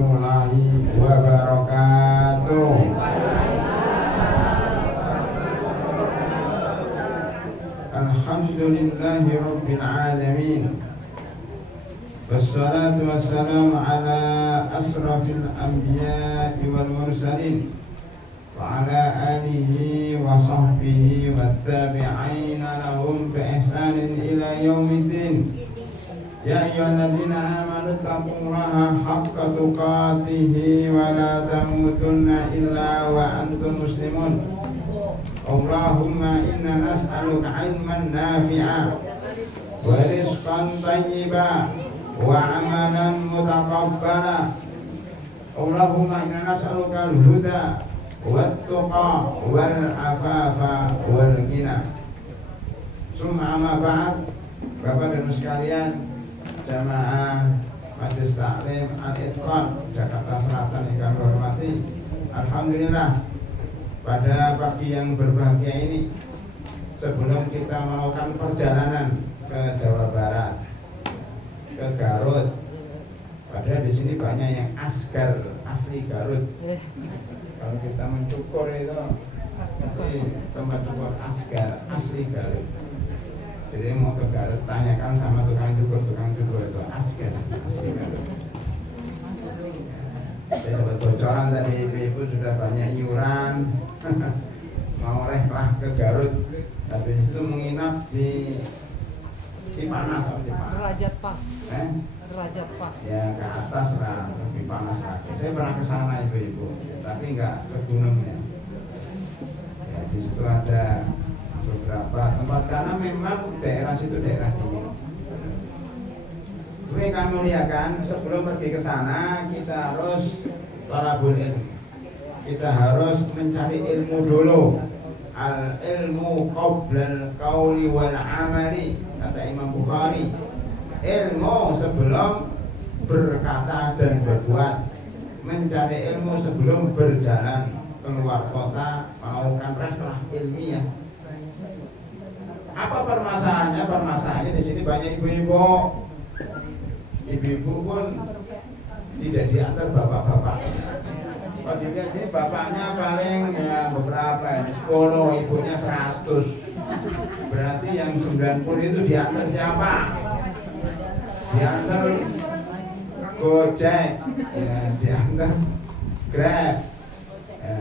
warahmatullahi wabarakatuh. Alhamdulillahi rabbil alamin. Wassalatu wassalamu ala asrafil anbiya'i wal mursalin wa ala alihi wa sahbihi wattabi'ina lahum bi ihsanin ila yaumiddin. Ya ayyuhalladzina amanu taqullaha haqqa tuqatih wa la tamutunna illa wa antum muslimun. Allahumma inna nas'aluka 'ilman nafi'a wa rizqan thayyiban wa 'amalan mutaqabbala. Allahumma inna nas'aluka al-huda wat-tuqa wal-afafa wal-ghina. Summa amma ba'd. Bapak dan Ibu sekalian, jamaah Majelis Taklim Al-Itqan Jakarta Selatan yang kami hormati, alhamdulillah pada pagi yang berbahagia ini, sebelum kita melakukan perjalanan ke Jawa Barat, ke Garut, padahal di sini banyak yang asgar asli Garut. Kalau kita mencukur itu pasti tempat cukur asgar asli Garut. Jadi mau ke Garut, tanyakan sama tukang cukur itu asgar asli Garut. Saya dapat bocoran tadi, ibu-ibu sudah banyak iuran mau rehlah ke Garut, habis itu menginap di panas atau di panas. Derajat pas. Derajat pas. Ya ke atas lah, lebih panas lagi. Saya pernah ke sana ibu-ibu, tapi nggak ke gunungnya. Ya di situ ada beberapa tempat karena memang daerah situ daerah dingin. Tapi kami lihatkan sebelum pergi ke sana kita harus thalabul ilm. Kita harus mencari ilmu dulu. Al ilmu qoblal qauli wal amali, kata Imam Bukhari. Ilmu sebelum berkata dan berbuat. Mencari ilmu sebelum berjalan keluar kota melakukan rehlah ilmiah. Apa permasalahannya? Permasalahannya di sini banyak ibu-ibu. Ibu-ibu pun tidak diantar bapak-bapak. Kalau dilihat ini bapaknya paling ya beberapa ini 10, ibunya 100. Berarti yang 90 itu diantar siapa? Diantar Gojek, ya, diantar Grab, ya,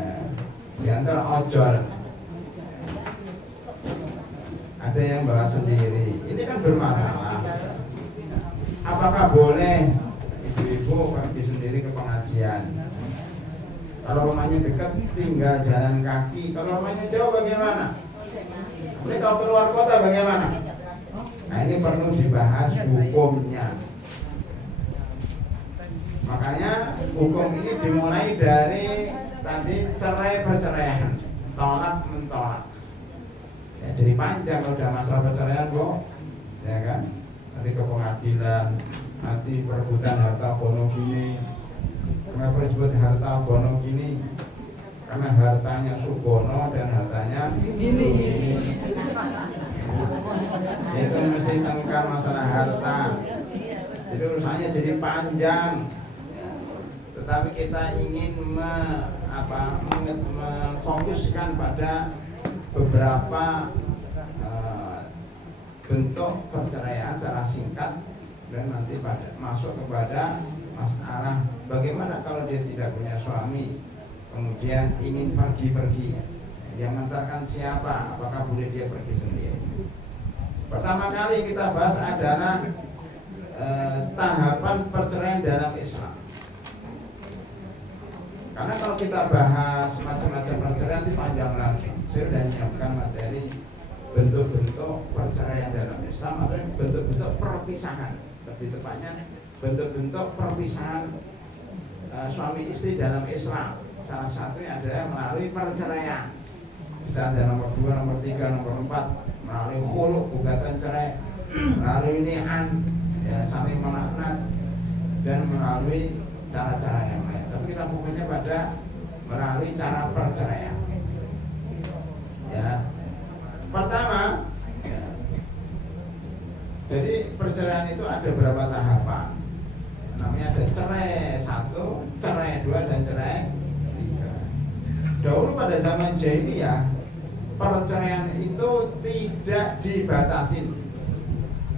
diantar ojol. Ada yang bawa sendiri. Ini kan bermasalah. Apakah boleh ibu-ibu pergi sendiri ke pengajian? Kalau rumahnya dekat tinggal jalan kaki. Kalau rumahnya jauh bagaimana? Ini kalau keluar kota bagaimana? Nah ini perlu dibahas hukumnya. Makanya hukum ini dimulai dari tadi cerai perceraian, tolak mentolak. Ya, jadi panjang kalau udah masalah perceraian kok, ya kan? Nanti ke pengadilan, nanti perebutan harta gono gini. Kenapa disebut harta gono gini? Karena hartanya Sugono dan hartanya Ini. Itu mesti tengkar masalah harta. Jadi urusannya jadi panjang. Tetapi kita ingin memfokuskan pada beberapa bentuk perceraian secara singkat dan nanti masuk kepada masalah bagaimana kalau dia tidak punya suami kemudian ingin pergi-pergi, yang mengantarkan siapa, apakah boleh dia pergi sendiri. Pertama kali kita bahas adalah tahapan perceraian dalam Islam. Karena kalau kita bahas macam-macam perceraian itu panjang lagi. Saya sudah menyiapkan materi bentuk-bentuk perceraian dalam Islam atau bentuk-bentuk perpisahan, lebih tepatnya bentuk-bentuk perpisahan suami istri dalam Islam. Salah satunya adalah melalui perceraian. Bisa ada nomor 2, nomor 3, nomor 4, melalui khulu, gugatan cerai, melalui ni'an, ya, saling melaknat, dan melalui cara-cara yang lain. Tapi kita fokusnya pada melalui cara perceraian. Ya, pertama, ya, jadi perceraian itu ada beberapa tahapan. Namanya ada cerai 1, 1, cerai 2 dan cerai 3. Dahulu pada zaman jahiliyah perceraian itu tidak dibatasin.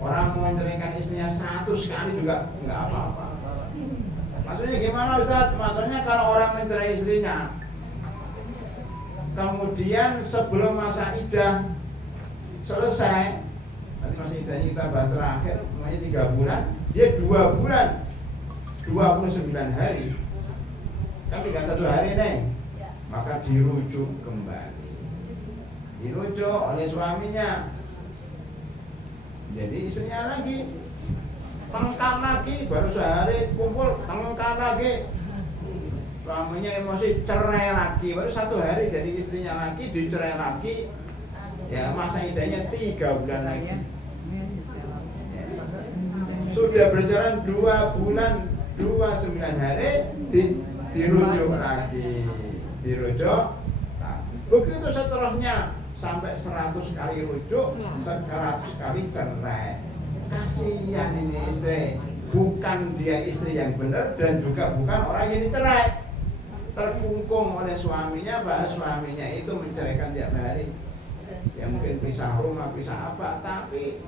Orang mau menceraikan istrinya 100 kali juga nggak apa-apa. Maksudnya gimana Ustaz? Maksudnya kalau orang mencerai istrinya, kemudian sebelum masa iddah selesai, nanti masa iddahnya kita bahas terakhir, namanya 3 bulan, dia 2 bulan 29 hari, kan tinggal 1 hari nih, maka dirujuk kembali, dirujuk oleh suaminya. Jadi istrinya lagi tengkar lagi, baru sehari kumpul tengkar lagi, suaminya emosi cerai lagi, baru 1 hari jadi istrinya lagi, dicerai lagi, ya masa iddahnya 3 bulan lagi. Ya. Sudah berjalan 2 bulan 29 hari, dirujuk lagi, dirujuk. Nah, begitu seterusnya sampai 100 kali rujuk, 100 kali cerai. Kasihan ini istri, bukan dia istri yang benar dan juga bukan orang yang dicerai. Terkungkung oleh suaminya bahwa suaminya itu menceraikan tiap hari. Ya mungkin pisah rumah, pisah apa, tapi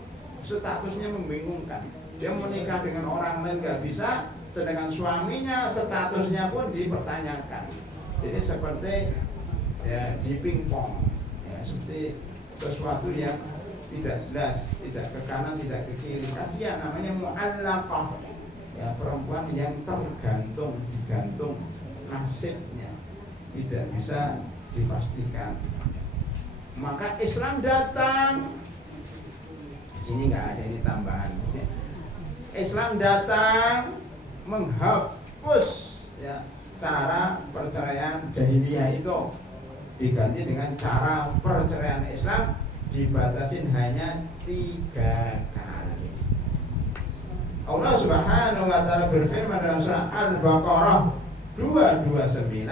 statusnya membingungkan. Dia menikah dengan orang lain gak bisa, sedangkan suaminya statusnya pun dipertanyakan. Jadi seperti ya di pingpong, ya seperti sesuatu yang tidak jelas, tidak ke kanan, tidak ke kiri. Kasihan, namanya mu'allaqah, ya perempuan yang tergantung, digantung nasibnya, tidak bisa dipastikan. Maka Islam datang. Di sini nggak ada ini tambahan. Islam datang menghapus ya cara perceraian jahiliyah itu, diganti dengan cara perceraian Islam, dibatasin hanya 3 kali. Allah Subhanahu wa taala berfirman dalam surah Al-Baqarah 229,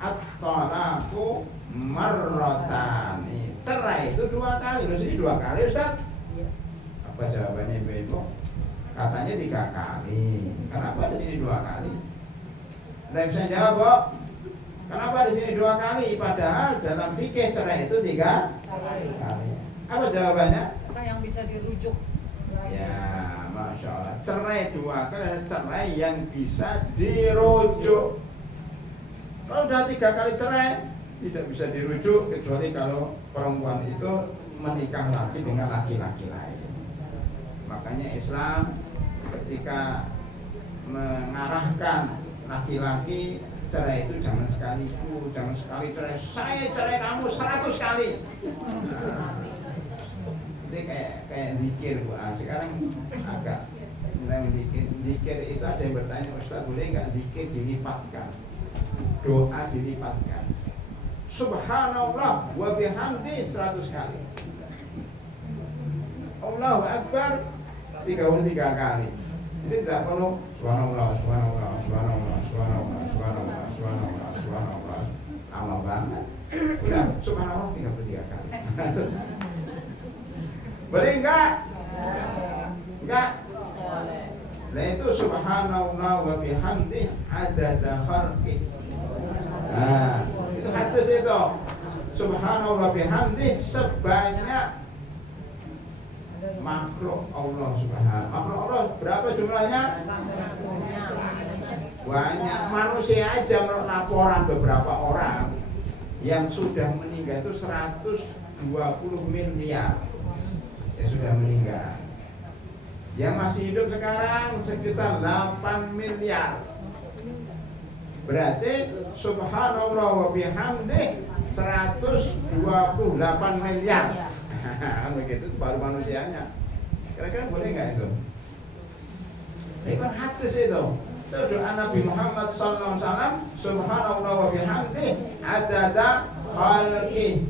at-talaqu marratani. Cerai itu 2 kali. Loh sini 2 kali Ustaz? Apa jawabannya Ibu? Katanya 3 kali. Kenapa di sini 2 kali? Anda bisa jawab, Bu. Kenapa di sini 2 kali? Padahal dalam fikih cerai itu 3 kali. Apa jawabannya? Apa yang bisa dirujuk? Ya, Masya Allah. Cerai 2 kali adalah cerai yang bisa dirujuk. Kalau sudah 3 kali cerai, tidak bisa dirujuk kecuali kalau perempuan itu menikah lagi dengan laki-laki lain. Makanya Islam ketika mengarahkan laki-laki cerai itu jangan sekali cerai. Saya cerai kamu 100 kali. Nah, itu kayak zikir, Bu. Sekarang agak mulai zikir itu ada yang bertanya, Ustaz boleh nggak zikir dilipatkan, doa dilipatkan? Subhanallah wa bihamdi 100 kali. Allahu Akbar 33 kali. Jadi tidak perlu subhanallah, subhanallah, subhanallah, subhanallah, subhanallah, subhanallah, subhanallah. Lama banget. Udah subhanallah 33 kali. Boleh enggak? Enggak? Nah itu subhanallah wa bihamdi adada khalqi. Nah, itu hadis itu. Subhanallah bihamdi sebanyak makhluk Allah Subhanahu. Makhluk Allah berapa jumlahnya? Banyak. Manusia aja menurut laporan beberapa orang yang sudah meninggal itu 120 miliar. Ya sudah meninggal. Yang masih hidup sekarang sekitar 8 miliar. Berarti subhanallah wa bihamdi 128 miliar. Begitu baru manusianya. Kira-kira boleh nggak itu? Itu kan hadis itu. Itu doa Nabi Muhammad SAW. Subhanallah wa bihamdi adada khalqi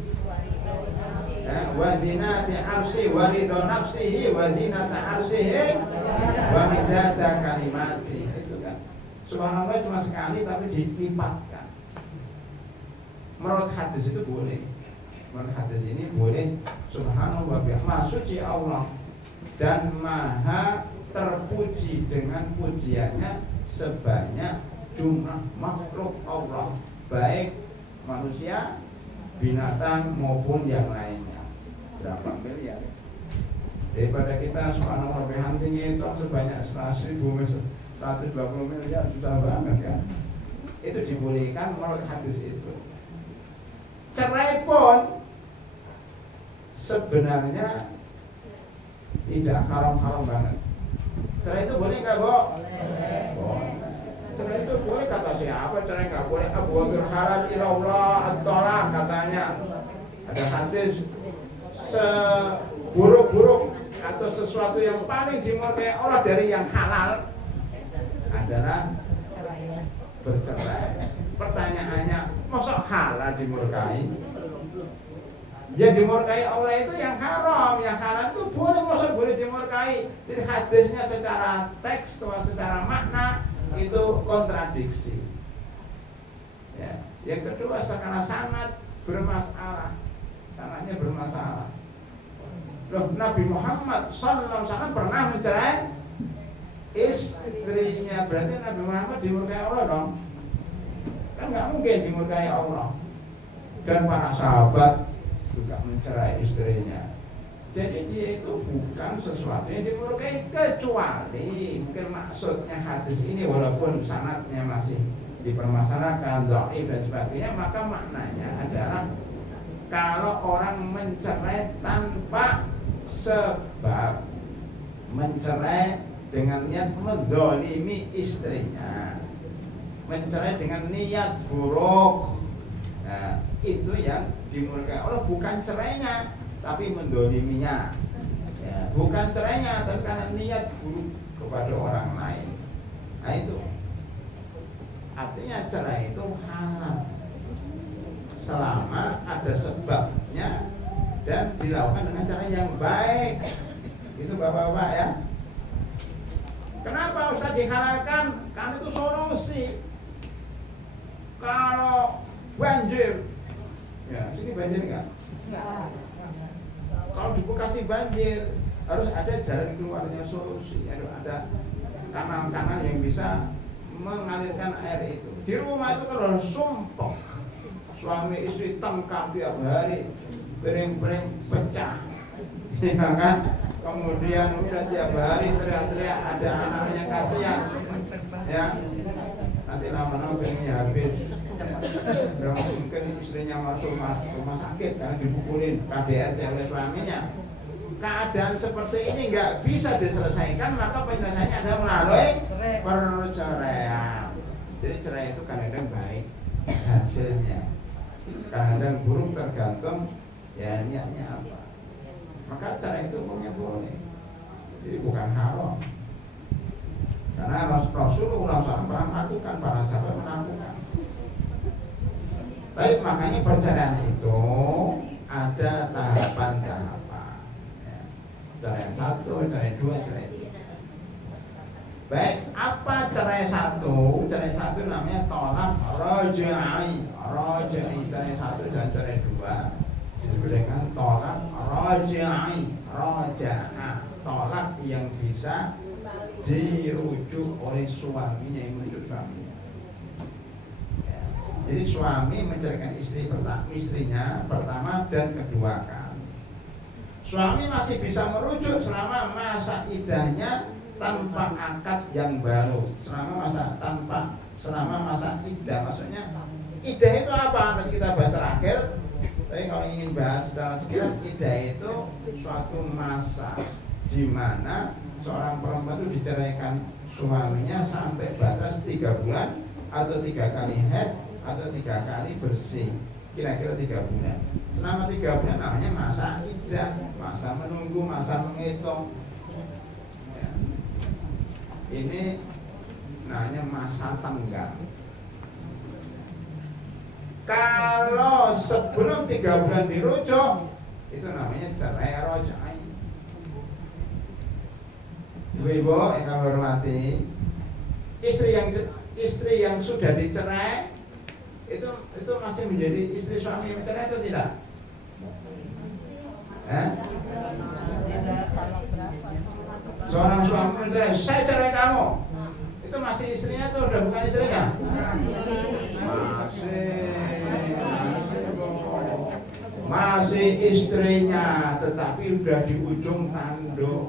wa zinati arsi wa ridho nafsihi wa zinata arsihi wa midada kalimati. Itu kan subhanallah cuma sekali tapi dilipatkan. Menurut hadis itu boleh. Menurut hadis ini boleh. Subhanallah maha suci Allah dan maha terpuji dengan pujiannya sebanyak jumlah makhluk Allah, baik manusia, binatang maupun yang lainnya. Berapa miliar? Daripada kita subhanallah bihamdihi itu sebanyak 120 miliar, sudah banget kan? Itu dibolehkan menurut hadis itu. Cerai pun sebenarnya tidak haram-haram banget. Cerai itu boleh nggak, Bo? Boleh. Cerai itu boleh, kata siapa? Cerai nggak boleh. Abu Bakar halal ilallah at-talaq, katanya. Ada hadis, seburuk-buruk atau sesuatu yang paling dimurkai Allah dari yang halal adalah bercerai. Pertanyaannya, masa halal dimurkai? Yang dimurkai Allah itu yang haram, yang halal itu boleh, masa boleh dimurkai. Jadi hadisnya secara teks atau secara makna itu kontradiksi. Ya. Yang kedua, secara sanad bermasalah, sanadnya bermasalah. Loh, Nabi Muhammad SAW pernah mencerai istrinya, berarti Nabi Muhammad dimurkai Allah dong? Kan nggak mungkin dimurkai Allah. Dan para sahabat juga mencerai istrinya. Jadi dia itu bukan sesuatu yang dimurkai, kecuali mungkin maksudnya hadis ini walaupun sanadnya masih dipermasalahkan, dhaif dan sebagainya, maka maknanya adalah kalau orang mencerai tanpa sebab, mencerai dengan niat mendolimi istrinya, mencerai dengan niat buruk, nah, itu yang dimurkai Allah. Bukan cerainya, tapi mendoliminya, ya, bukan cerainya, tapi karena niat buruk kepada orang lain. Nah itu artinya cerai itu halal selama ada sebabnya dan dilakukan dengan cara yang baik. Itu bapak-bapak ya. Kenapa Ustaz dihalalkan? Karena itu solusi. Kalau banjir, ya sini banjir nggak? Kalau di Bekasi banjir, harus ada jalan keluarnya, solusi. Ada kanal-kanal yang bisa mengalirkan air itu. Di rumah itu kalau sumpah, suami istri tengkar tiap hari, piring-piring pecah, ya kan? Kemudian udah tiap hari teriak-teriak, ada anaknya kasihan, ya. Nanti lama-lama pengennya habis. Dan mungkin istrinya masuk rumah sakit karena dipukulin KDRT oleh suaminya. Keadaan seperti ini nggak bisa diselesaikan, maka penyelesaiannya adalah melalui perceraian. Jadi cerai itu kadang-kadang baik hasilnya, kadang-kadang buruk, tergantung ya niatnya apa. Maka cerai itu umumnya boleh, jadi bukan haram. Karena Rasulullah SAW pernah melakukan, para sahabat melakukan. Tapi makanya perceraian itu ada tahapan-tahapan. Cerai satu, cerai dua, cerai tiga. Baik, apa cerai satu? Cerai satu namanya tolak rajai. Rajai, cerai satu dan cerai dua disebut dengan tolak rajai. Raja'ah, tolak yang bisa dirujuk oleh suaminya, yang merujuk suaminya. Ya. Jadi suami menceraikan istrinya pertama dan kedua kali. Suami masih bisa merujuk selama masa idahnya tanpa akad yang baru. Selama masa idah, maksudnya idah itu apa? Nanti kita bahas terakhir. Tapi kalau ingin bahas secara sekilas, idah itu suatu masa di mana seorang perempuan itu diceraikan suaminya sampai batas 3 bulan atau 3 kali haid atau 3 kali bersih, kira-kira 3 bulan. Selama 3 bulan namanya masa iddah, masa menunggu, masa menghitung. Ya. Ini namanya masa tenggang. Kalau sebelum 3 bulan dirujuk, itu namanya cerai rajai. Ibu-ibu yang kami hormati, istri yang sudah dicerai itu masih menjadi istri suami yang mencerai atau tidak? Seorang suami mencerai, saya cerai kamu, Itu masih istrinya atau udah bukan istrinya? Masih istrinya, tetapi udah di ujung tanduk.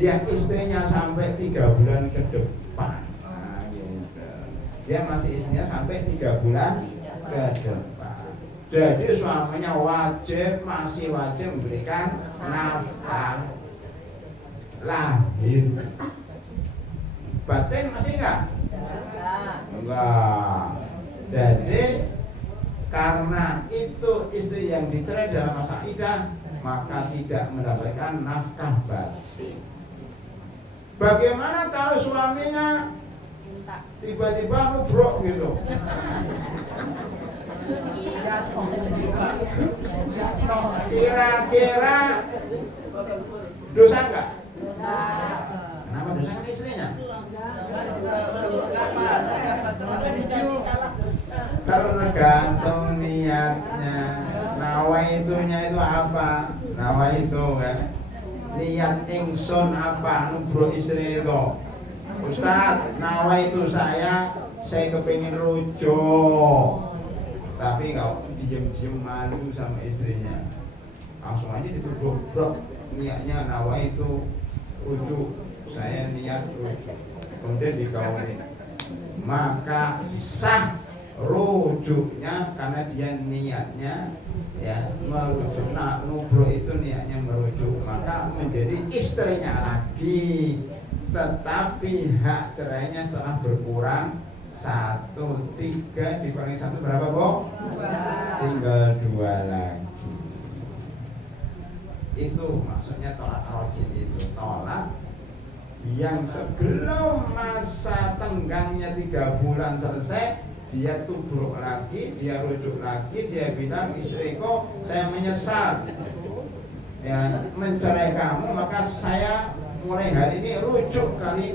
Dia istrinya sampai 3 bulan ke depan. Nah, gitu. Dia masih istrinya sampai 3 bulan ke depan. Jadi suaminya masih wajib memberikan nafkah lahir. Batin masih enggak? Enggak. Jadi karena itu istri yang dicerai dalam masa iddah, maka tidak mendapatkan nafkah batin. Bagaimana kalau suaminya tiba-tiba nubruk gitu? Kira-kira dosa enggak? Kenapa dosa kan istrinya? Tergantung niatnya. Nawaitunya itu apa? Nawaitu kan? Niat ingsun apa? Nubruk istri itu. Ustaz, nawaitu saya kepingin rujuk. Tapi kalau diem-diem malu sama istrinya, langsung aja ditubruk. Niatnya nawaitu rujuk, saya niat rujuk. Kemudian dikawin, maka sah rujuknya karena dia niatnya ya merujuk. Nah, nubruk itu niatnya merujuk, maka menjadi istrinya lagi. Tetapi hak cerainya setelah berkurang 1, 3 dikurangi 1 berapa, Bu? 2. Tinggal 2 lagi. Itu maksudnya tolak rojin itu, tolak yang sebelum masa tenggangnya 3 bulan selesai, dia tubruk lagi, dia rujuk lagi, dia bilang, istriku, saya menyesal ya mencerai kamu, maka saya mulai hari ini rujuk lagi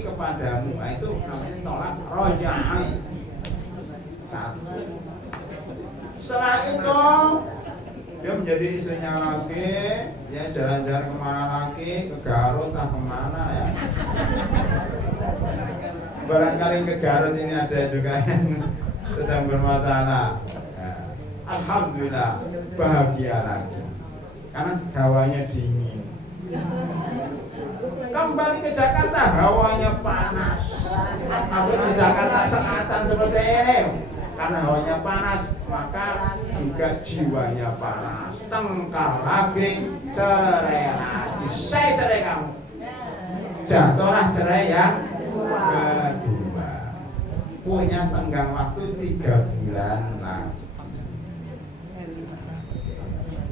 kepadamu. Nah, itu namanya tolak roja'ai. 1. Setelah itu dia menjadi istrinya lagi, dia jalan-jalan kemana lagi, ke Garut atau kemana ya. Barangkali ke Garut ini ada juga yang sedang bermasalah ya. Alhamdulillah bahagia lagi karena hawanya dingin. Kembali ke Jakarta hawanya panas. Aku di Jakarta selatan seperti ini. Karena hawanya panas, maka juga jiwanya panas. Tengkar lagi, cerai lagi. Saya cerai kamu. Jatuhlah cerai yang kedua. Punya tenggang waktu 3 bulan lagi.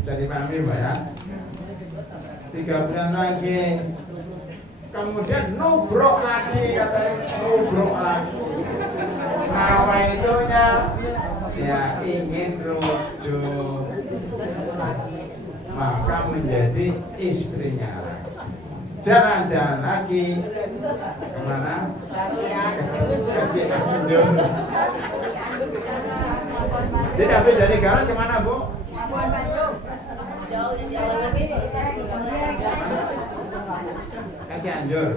Jadi pahami Pak ya? 3 bulan lagi. Kemudian nubruk lagi, katanya nubruk lagi. Nawaitunya ya ingin rujuk, maka menjadi istrinya lagi. Jalan-jalan lagi kemana? Ke Cianjur. Jadi habis dari Garut kemana, Bu? Ke Cianjur.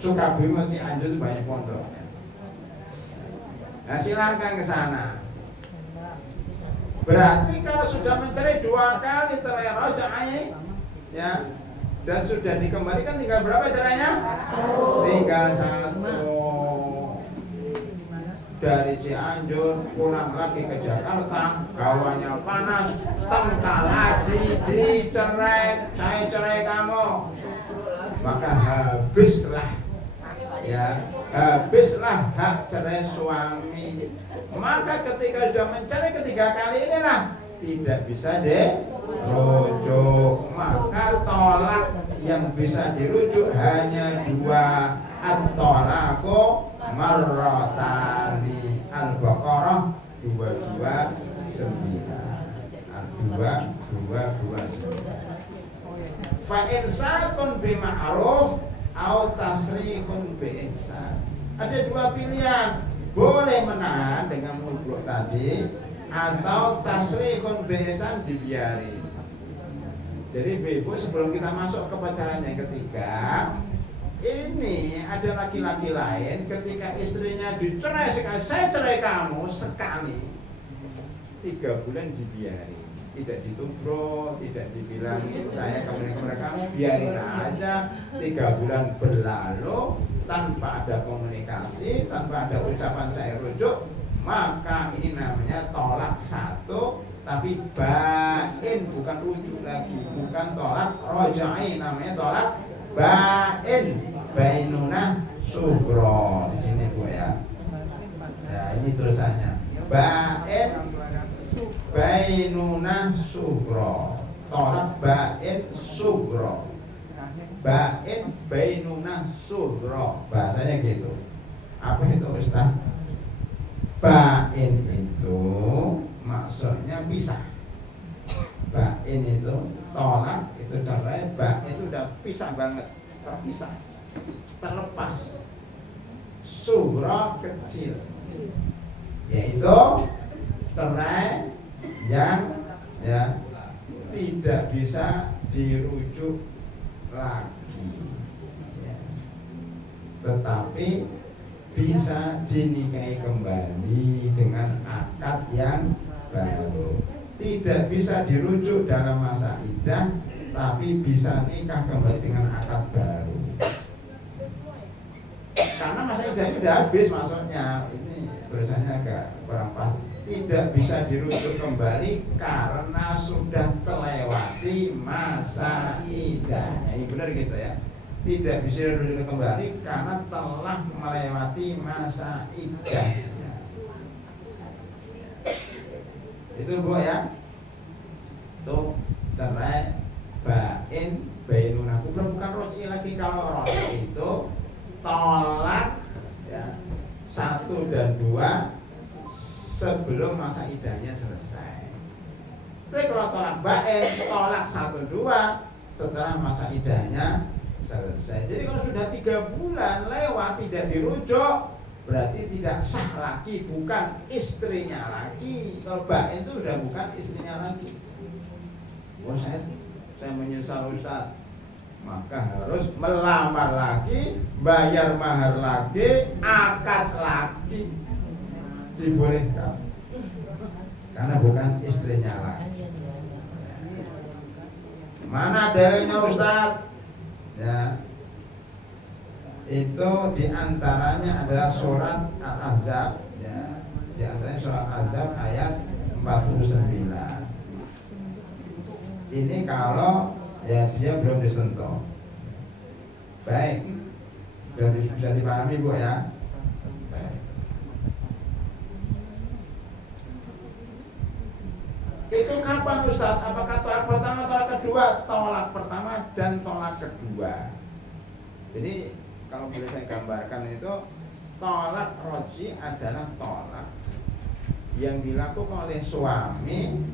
Sukabumi, Cianjur itu banyak pondok. Nah, silakan ke sana. Berarti kalau sudah mencerai 2 kali cerai roja'ai ya, dan sudah dikembalikan tinggal berapa caranya? Tinggal 1. Dari Cianjur pulang lagi ke Jakarta, hawanya panas, tengkar lagi, dicerai, saya cerai kamu. Maka habislah hak cerai suami. Maka ketika sudah mencerai ketiga kali inilah tidak bisa dirujuk. Maka tolak yang bisa dirujuk hanya 2. At-tolaku marratani. Al-Baqarah 229. Fa insakun bima'ruf au tasrihun bi ihsan. Ada 2 pilihan. Boleh menahan dengan nubruk tadi atau tasrihun bi ihsan dibiari. Jadi Ibu sebelum kita masuk ke pacaran yang ketiga, Ini ada laki-laki lain ketika istrinya dicerai sekali, saya cerai kamu sekali, 3 bulan dibiarin, tidak ditubruk, tidak dibilangin saya kemudian kamu, biarin aja. 3 bulan berlalu tanpa ada komunikasi, tanpa ada ucapan saya rujuk, maka ini namanya tolak 1, tapi bain, bukan rujuk lagi, bukan tolak roja'i, namanya tolak bain, bainunah sugro. Di sini Bu ya. Nah, ini terusannya. Bain bainunah sugro. Tolak bain sugro. Bain bainunah sugro. Bahasanya gitu. Apa itu Ustaz? Bain itu maksudnya pisah. Bain itu tolak, itu cerai. Bain itu udah pisah banget, terpisah, terlepas. Sugro kecil, yaitu cerai yang ya tidak bisa dirujuk lagi, ya. Tetapi bisa dinikahi kembali dengan akad yang baru. Tidak bisa dirujuk dalam masa iddah, tapi bisa nikah kembali dengan akad baru. Karena masa iddahnya sudah habis, maksudnya ini tulisannya agak kurang pas. Tidak bisa dirujuk kembali karena sudah terlewati masa iddahnya. Ini benar gitu ya. Tidak bisa dirujuk kembali karena telah melewati masa iddahnya. Itu Bu ya. Tuh cerai bain bainunah kubro, bukan roji lagi. Kalau roji itu tolak ya, 1 dan 2 sebelum masa iddahnya selesai. Tapi kalau tolak bain, tolak 1, 2 setelah masa iddahnya selesai. Jadi kalau sudah 3 bulan lewat tidak dirujuk, berarti tidak sah lagi, bukan istrinya lagi. Kalau bain itu sudah bukan istrinya lagi. Oh, saya menyesal Ustaz. Maka harus melamar lagi, bayar mahar lagi, akad lagi. Dibolehkan. Karena bukan istrinya lagi. Mana dalilnya Ustaz? Ya. Itu diantaranya adalah surat Al-Ahzab, ya. Diantaranya surat Al-Ahzab ayat 49. Ini kalau ya dia belum disentuh. Baik, bisa dipahami Bu ya. Baik. Itu kapan Ustaz? Apakah tolak pertama, tolak kedua? Tolak pertama dan tolak kedua. Jadi kalau boleh saya gambarkan itu, tolak roji adalah tolak yang dilakukan oleh suami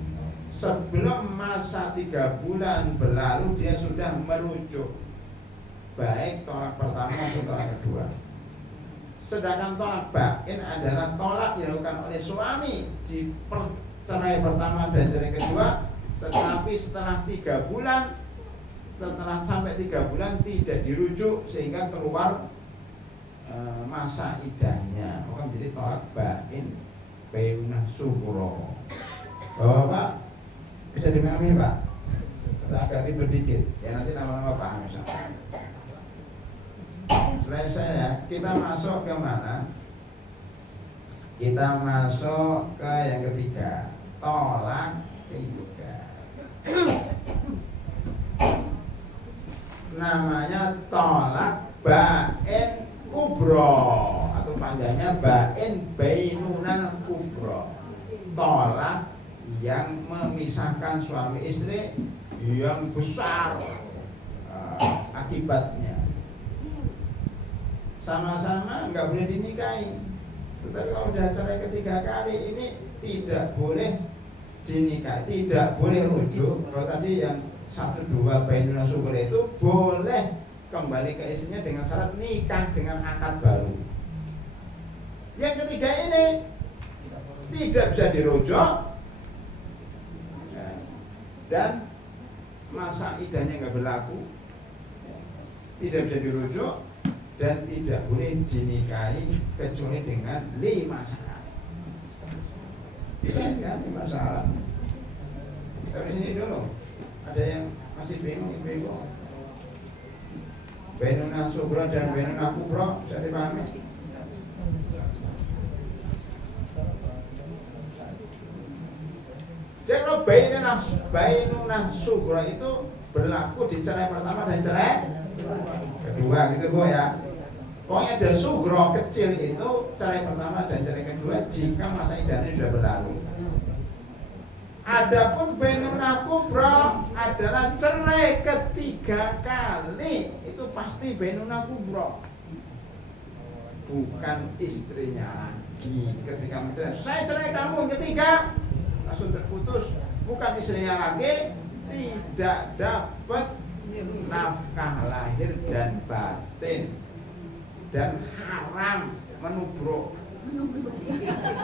sebelum masa 3 bulan berlalu dia sudah merujuk, baik tolak pertama maupun tolak kedua. Sedangkan tolak bain adalah tolak yang dilakukan oleh suami di cerai pertama dan cerai kedua, tetapi setelah 3 bulan, setelah sampai 3 bulan tidak dirujuk sehingga keluar masa iddahnya, maka menjadi tolak bain, bainunah sugro. Bapak bisa dimahami Pak? Agak ribet dikit, ya nanti lama-lama paham misalnya. Selesai ya, kita masuk ke mana? Kita masuk ke yang ketiga, tolak ketiga. Namanya tolak bain kubro, atau panjangnya bain bainunah kubro. Tolak yang memisahkan suami istri yang besar akibatnya. Sama-sama nggak boleh dinikahi. Tetapi kalau sudah cerai 3 kali ini tidak boleh dinikahi, tidak boleh rujuk. Kalau tadi yang 1, 2 bainunah sugro itu boleh kembali ke istrinya dengan syarat nikah dengan akad baru. Yang ketiga ini tidak bisa dirujuk dan masa iddahnya nggak berlaku, tidak bisa dirujuk dan tidak boleh dinikahi kecuali dengan 5 syarat. Tidak kan 5 syarat. Dari sini dulu. Ada yang masih bingung ibu-ibu? Bainuna sughra dan bainuna kubra bisa dipahami? Jadi kalau bainuna sughra itu berlaku di cerai pertama dan cerai kedua gitu Bu ya. Pokoknya ada sughra kecil itu cerai pertama dan cerai kedua jika masa iddahnya sudah berlalu. Adapun bainuna kubra adalah cerai ketiga kali, itu pasti bainuna kubra, bukan istrinya lagi. Ketika saya cerai kamu yang ketiga langsung terputus, bukan istrinya lagi, tidak dapat nafkah lahir dan batin dan haram menubruk.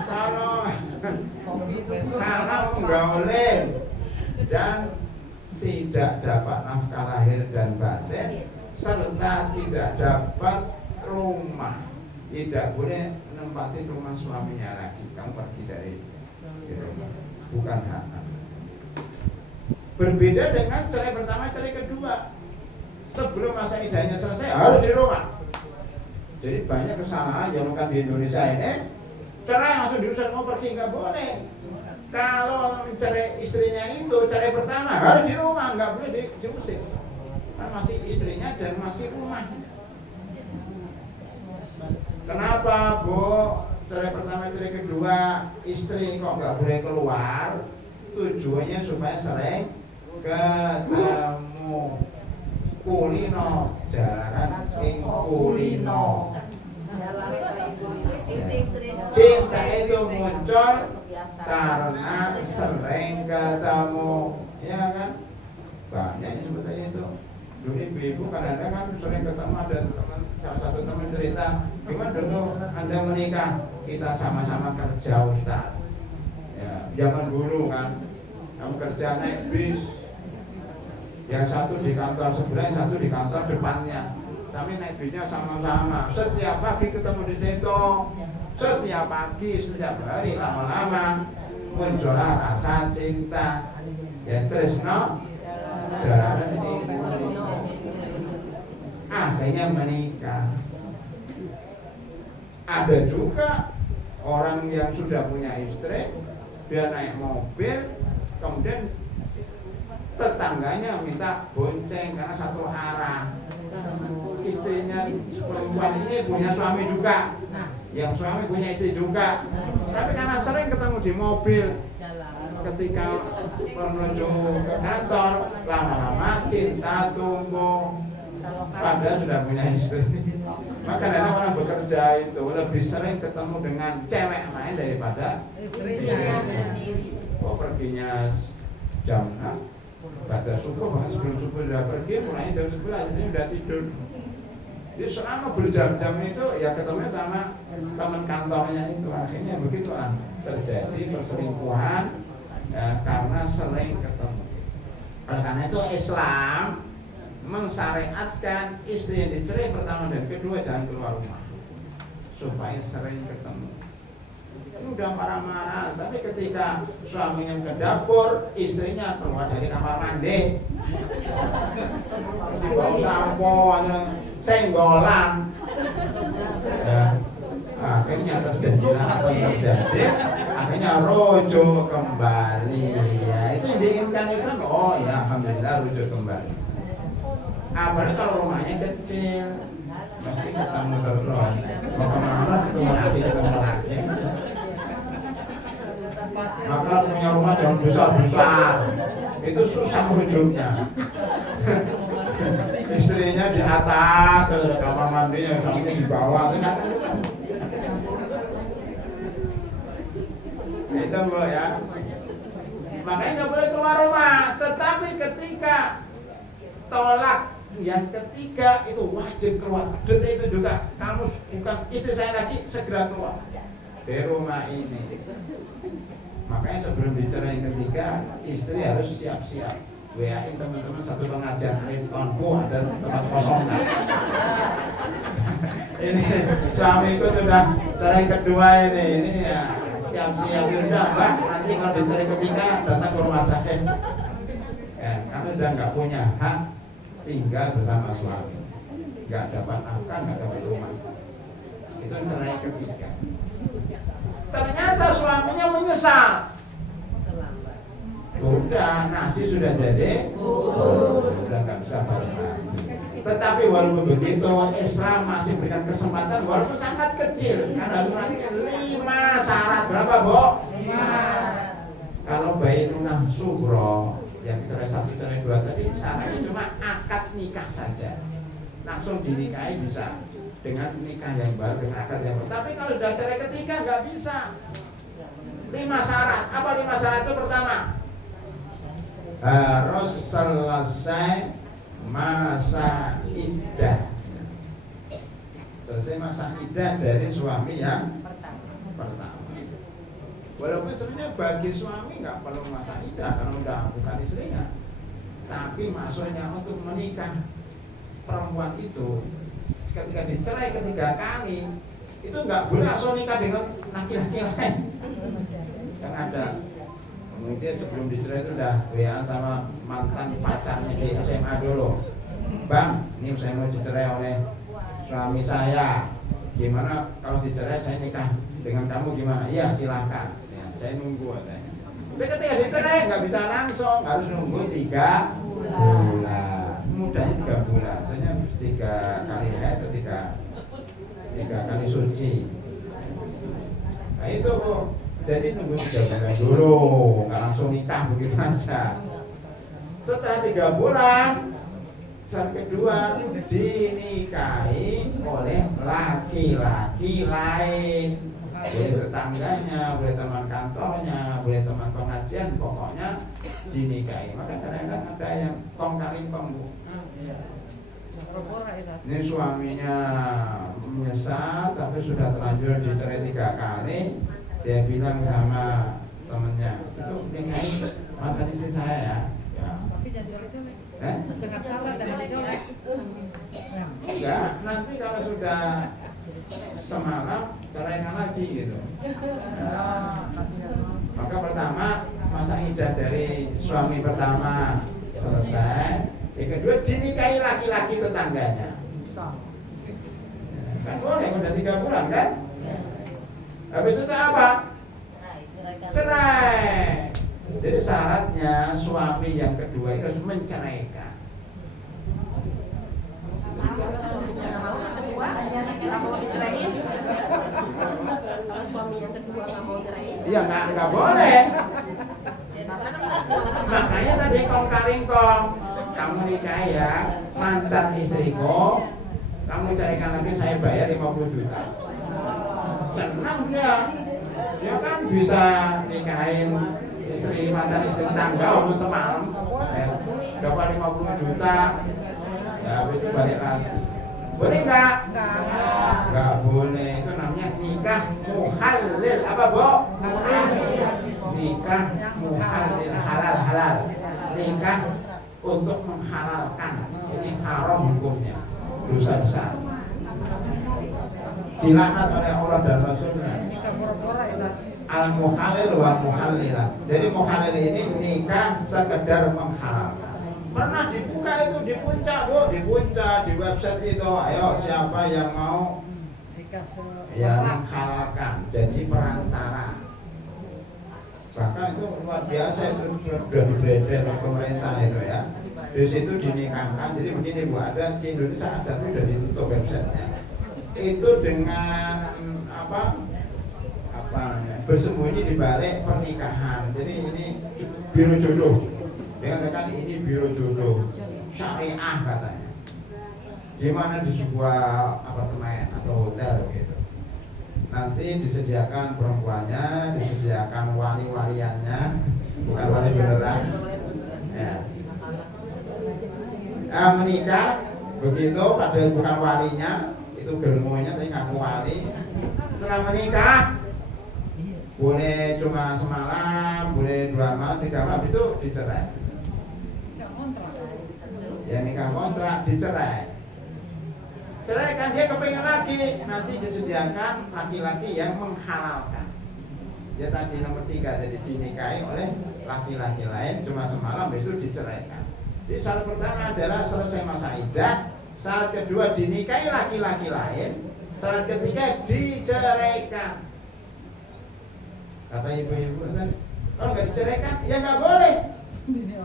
Kalau haram menggaulin dan tidak dapat nafkah lahir dan batin serta tidak dapat rumah, tidak boleh menempati rumah suaminya lagi. Kamu pergi dari rumah, bukan hak. Berbeda dengan cerai pertama, cerai kedua. Sebelum masa iddahnya selesai harus di rumah. Jadi banyak kesalahan yang dilakukan di Indonesia ini, cerai langsung diusir, mau pergi nggak boleh. Kalau cerai istrinya itu cerai pertama harus di rumah, nggak boleh diusir. Kan masih istrinya dan masih rumah. Kenapa Bu? Cerai pertama, cerai kedua, istri kok nggak boleh keluar? Tujuannya supaya sering ketemu. Kulino, jalan ing kulino. Cinta itu muncul karena sering ketemu, ya kan? Banyak seperti itu. Dulu ibu-ibu kadang-kadang kan sering ketemu, ada teman, salah satu teman cerita, gimana dulu Anda menikah? Kita sama-sama kerja Ustaz. Ya, zaman dulu kan, kamu kerja naik bis. Yang satu di kantor sebelah, yang satu di kantor depannya. Tapi naik bisnya sama-sama. Setiap pagi ketemu di situ. Setiap pagi, setiap hari, lama-lama muncullah rasa cinta. Ya tresno, jalan ini. Akhirnya menikah. Ada juga orang yang sudah punya istri, dia naik mobil, kemudian tetangganya minta bonceng karena satu arah. Istrinya perempuan ini punya suami juga, yang suami punya istri juga. Tapi karena sering ketemu di mobil, ketika menuju ke kantor, lama-lama cinta tumbuh. Padahal sudah punya istri. Maka kadang orang bekerja itu lebih sering ketemu dengan cewek lain daripada istrinya. Oh, perginya jam 6. Pada subuh, bahkan sebelum subuh sudah pergi, mulai jam 11 ini sudah tidur. Jadi selama berjam-jam itu ya ketemu sama teman kantornya itu. Akhirnya begitulah terjadi perselingkuhan ya, karena sering ketemu. Oleh karena itu Islam mensyariatkan istri yang dicerai pertama dan kedua jangan keluar rumah supaya sering ketemu. Ini udah marah-marah, tapi ketika suaminya ke dapur, istrinya keluar dari kamar mandi, dibawa sampo, senggolan. Ya, akhirnya terjadilah apa yang terjadi. Akhirnya rujuk kembali. Ya, itu yang diinginkan Islam. Oh ya, alhamdulillah rujuk kembali. Apalagi kalau rumahnya kecil, mesti ketemu terus. Mau kemana ketemu lagi. Maka punya rumah jangan besar-besar, itu susah merujuknya. Istrinya di atas, ke kamar mandi yang suaminya di bawah. Itu Bu ya. Makanya nggak boleh keluar rumah. Tetapi ketika tolak yang ketiga itu wajib keluar. Detik itu juga kamu bukan istri saya lagi, segera keluar dari rumah ini. Makanya sebelum bicara yang ketiga, istri harus siap-siap WA-in teman-teman satu pengajian Konfu ada tempat kosong nggak? Ini suamiku sudah cerai kedua ini ya siap-siap udah Mbak, nanti kalau dicerai ketiga datang ke rumah sakit. Ya, karena sudah nggak punya hak tinggal bersama suami, nggak dapat nafkah, nggak dapat rumah. Itu cerai ketiga. Ternyata suaminya menyesal. Udah nasi sudah jadi, sudah nggak bisa balik lagi. Tetapi walaupun begitu, Islam masih berikan kesempatan walaupun sangat kecil. Karena nanti 5 syarat berapa, Bo? 5. Kalau bainunah sugro yang cerai 1, cerai 2 tadi syaratnya cuma akad nikah saja. Langsung dinikahi bisa dengan nikah yang baru, dengan akad yang baru. Tapi kalau sudah cerai ketiga nggak bisa. 5 syarat. Apa 5 syarat itu? Pertama, harus selesai masa iddah. Selesai masa iddah dari suami yang pertama. Walaupun sebenarnya bagi suami nggak perlu masa iddah karena udah bukan istrinya. Tapi maksudnya untuk menikah perempuan itu ketika dicerai ketiga kali itu nggak boleh langsung nikah dengan laki-laki lain. Kan ada kemudian sebelum dicerai itu udah WA sama mantan pacarnya di SMA dulu. Bang, ini saya mau dicerai oleh suami saya. Gimana kalau dicerai saya nikah dengan kamu gimana? Iya silahkan. Ya, saya nunggu katanya. Tapi ketika dicerai nggak bisa langsung, harus nunggu 3 bulan. Mudahnya 3 bulan. Soalnya 3 kali haid atau 3 kali suci. Nah itu kok. Jadi nunggu 3 bulan dulu, nggak langsung nikah begitu saja. Setelah 3 bulan, syarat kedua dinikahi oleh laki-laki lain. Boleh tetangganya, boleh teman kantornya, boleh teman pengajian, pokoknya dinikahi. Maka kadang-kadang ada yang kong kali kong, Bu. Ini suaminya menyesal, tapi sudah terlanjur dicerai 3 kali. Dia bilang sama temennya, itu nikahi mantan istri saya ya. Tapi jangan colek-colek. Dengan syarat jangan dicolek. Enggak, nanti kalau sudah semalam ceraikan lagi gitu. Maka pertama masa iddah dari suami pertama selesai, yang kedua dinikahi laki-laki tetangganya. Kan boleh, udah 3 bulan kan? Habis itu apa? Cerai. Jadi syaratnya suami yang kedua itu harus menceraikan. Kalau suami yang kedua nggak mau ceraiin? Iya nggak boleh. Makanya tadi kong karing kong, kamu nikah ya mantan istriku, kamu carikan lagi saya bayar 50 juta. Senang dia kan bisa nikahin istri mantan istri tangga umur semalam dapat 50 juta ya itu balik lagi. Boleh nggak? Nggak boleh. Itu namanya nikah muhallil. Apa, Bo? Nikah muhallil, halal. Nikah untuk menghalalkan. Ini haram hukumnya, dosa besar, dilaknat oleh Allah dan Rasulnya. Nikah pura-pura itu. Al-muhallil wa muhallilah. Jadi muhallil ini nikah sekedar menghalalkan. Pernah dibuka itu di puncak, Bu, di puncak, di website itu. Ayo siapa yang mau yang menghalalkan jadi perantara. Bahkan itu luar biasa, itu sudah di-branded oleh pemerintah itu ya. Di situ dinikahkan. Jadi begini, Bu, ada di Indonesia ada tuh sudah ditutup websitenya. Itu dengan bersembunyi di balik pernikahan. Jadi ini biro jodoh. Dia katakan ini biro jodoh syariah katanya. Di mana di sebuah apartemen atau hotel gitu. Nanti disediakan perempuannya, disediakan wali-waliannya, bukan wali beneran. Ya. Menikah begitu, padahal bukan walinya, itu germonya tapi ngaku wali. Setelah menikah boleh cuma semalam, boleh 2 malam, 3 malam itu dicerai. Ya nikah kontrak, dicerai. Cerai kan dia kepengen lagi, nanti disediakan laki-laki yang menghalalkan. Dia tadi nomor 3, jadi dinikahi oleh laki-laki lain cuma semalam, besok diceraikan. Jadi syarat pertama adalah selesai masa iddah, syarat kedua dinikahi laki-laki lain, syarat ketiga diceraikan. Kata ibu-ibu, kalau nggak diceraikan, ya nggak boleh.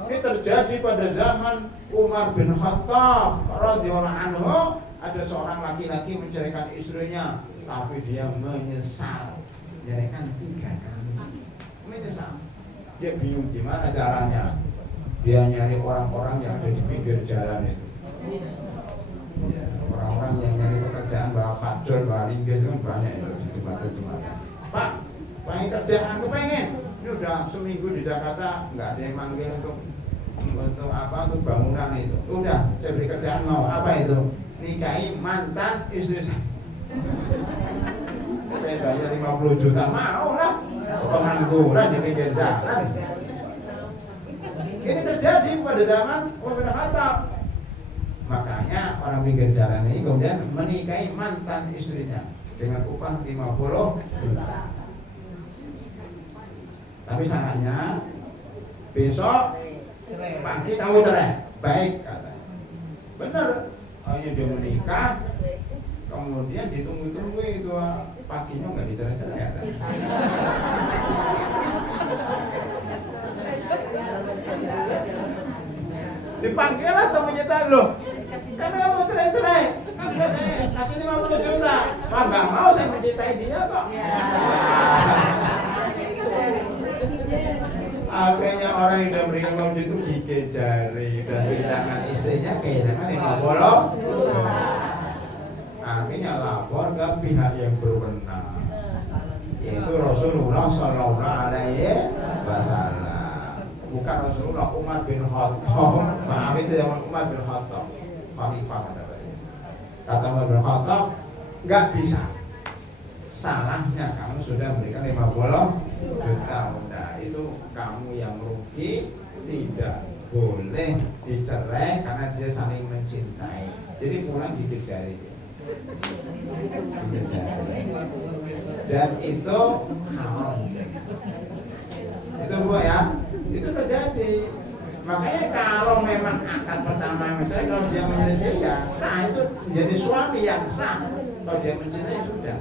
Ini terjadi pada zaman Umar bin Khattab radhiyallahu anhu. Ada seorang laki-laki menceraikan istrinya, tapi dia menyesal. Menceraikan 3 kali. Menyesal. Dia bingung gimana caranya. Dia nyari orang-orang yang ada di pinggir jalan itu. Ya, orang-orang yang nyari pekerjaan, bawa pacul, bawa linggis, kan banyak itu di jembatan-jembatan. Pak, pengen kerjaan, aku pengen. Ini udah seminggu di Jakarta, nggak ada yang manggil untuk apa, untuk bangunan itu. Udah, saya beri kerjaan, mau apa itu? Nikahi mantan istri saya. Saya bayar 50 juta, mau lah. Pengangguran di pinggir jalan. Ini terjadi pada zaman Umar bin Khattab. Makanya orang pinggir jalan ini kemudian menikahi mantan istrinya dengan upah 50 juta. Tapi syaratnya besok pagi kamu cerai. Baik katanya. Benar. Hanya dia menikah, kemudian ditunggu-tunggu itu paginya nggak dicerai-cerai ya. Dipanggil atau menyetan loh, karena kamu cerai-cerai, kan saya kasih 50 juta, mah nggak mau saya mencintai dia kok. Akhirnya orang yang udah beri 50 itu gigit jari dan kehilangan istrinya, kehilangan 50 juta. Akhirnya lapor ke pihak yang berwenang, yaitu Rasulullah Shallallahu Alaihi Wasallam. Bukan Rasulullah, Umar bin Khattab. Maaf itu yang Umar bin Khattab, Khalifah katanya. Kata Umar bin Khattab, nggak bisa. Salahnya kamu sudah memberikan 50 juta. Nah, itu kamu yang rugi, tidak boleh dicerai karena dia saling mencintai. Jadi pulang gigit jari. Dan itu haram. Itu Bu ya, itu terjadi. Makanya kalau memang akad pertama misalnya kalau dia menyelesaikan ya sah, itu menjadi suami yang sah. Kalau dia mencintai sudah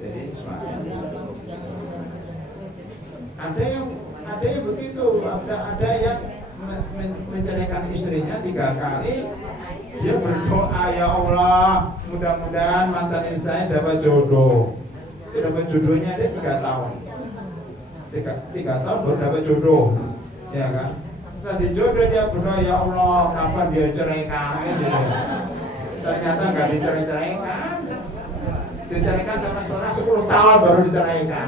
jadi suami. Ada yang begitu, ada yang menceraikan istrinya 3 kali. Dia berdoa, ya Allah, mudah-mudahan mantan istri saya dapat jodoh. Dia dapat jodohnya dia 3 tahun. 3 tahun baru dapat jodoh, ya kan? Setelah dijodoh dia berdoa, ya Allah, kapan dia ceraikan? Ternyata nggak diceraikan. Diceraikan sama setelah 10 tahun baru diceraikan.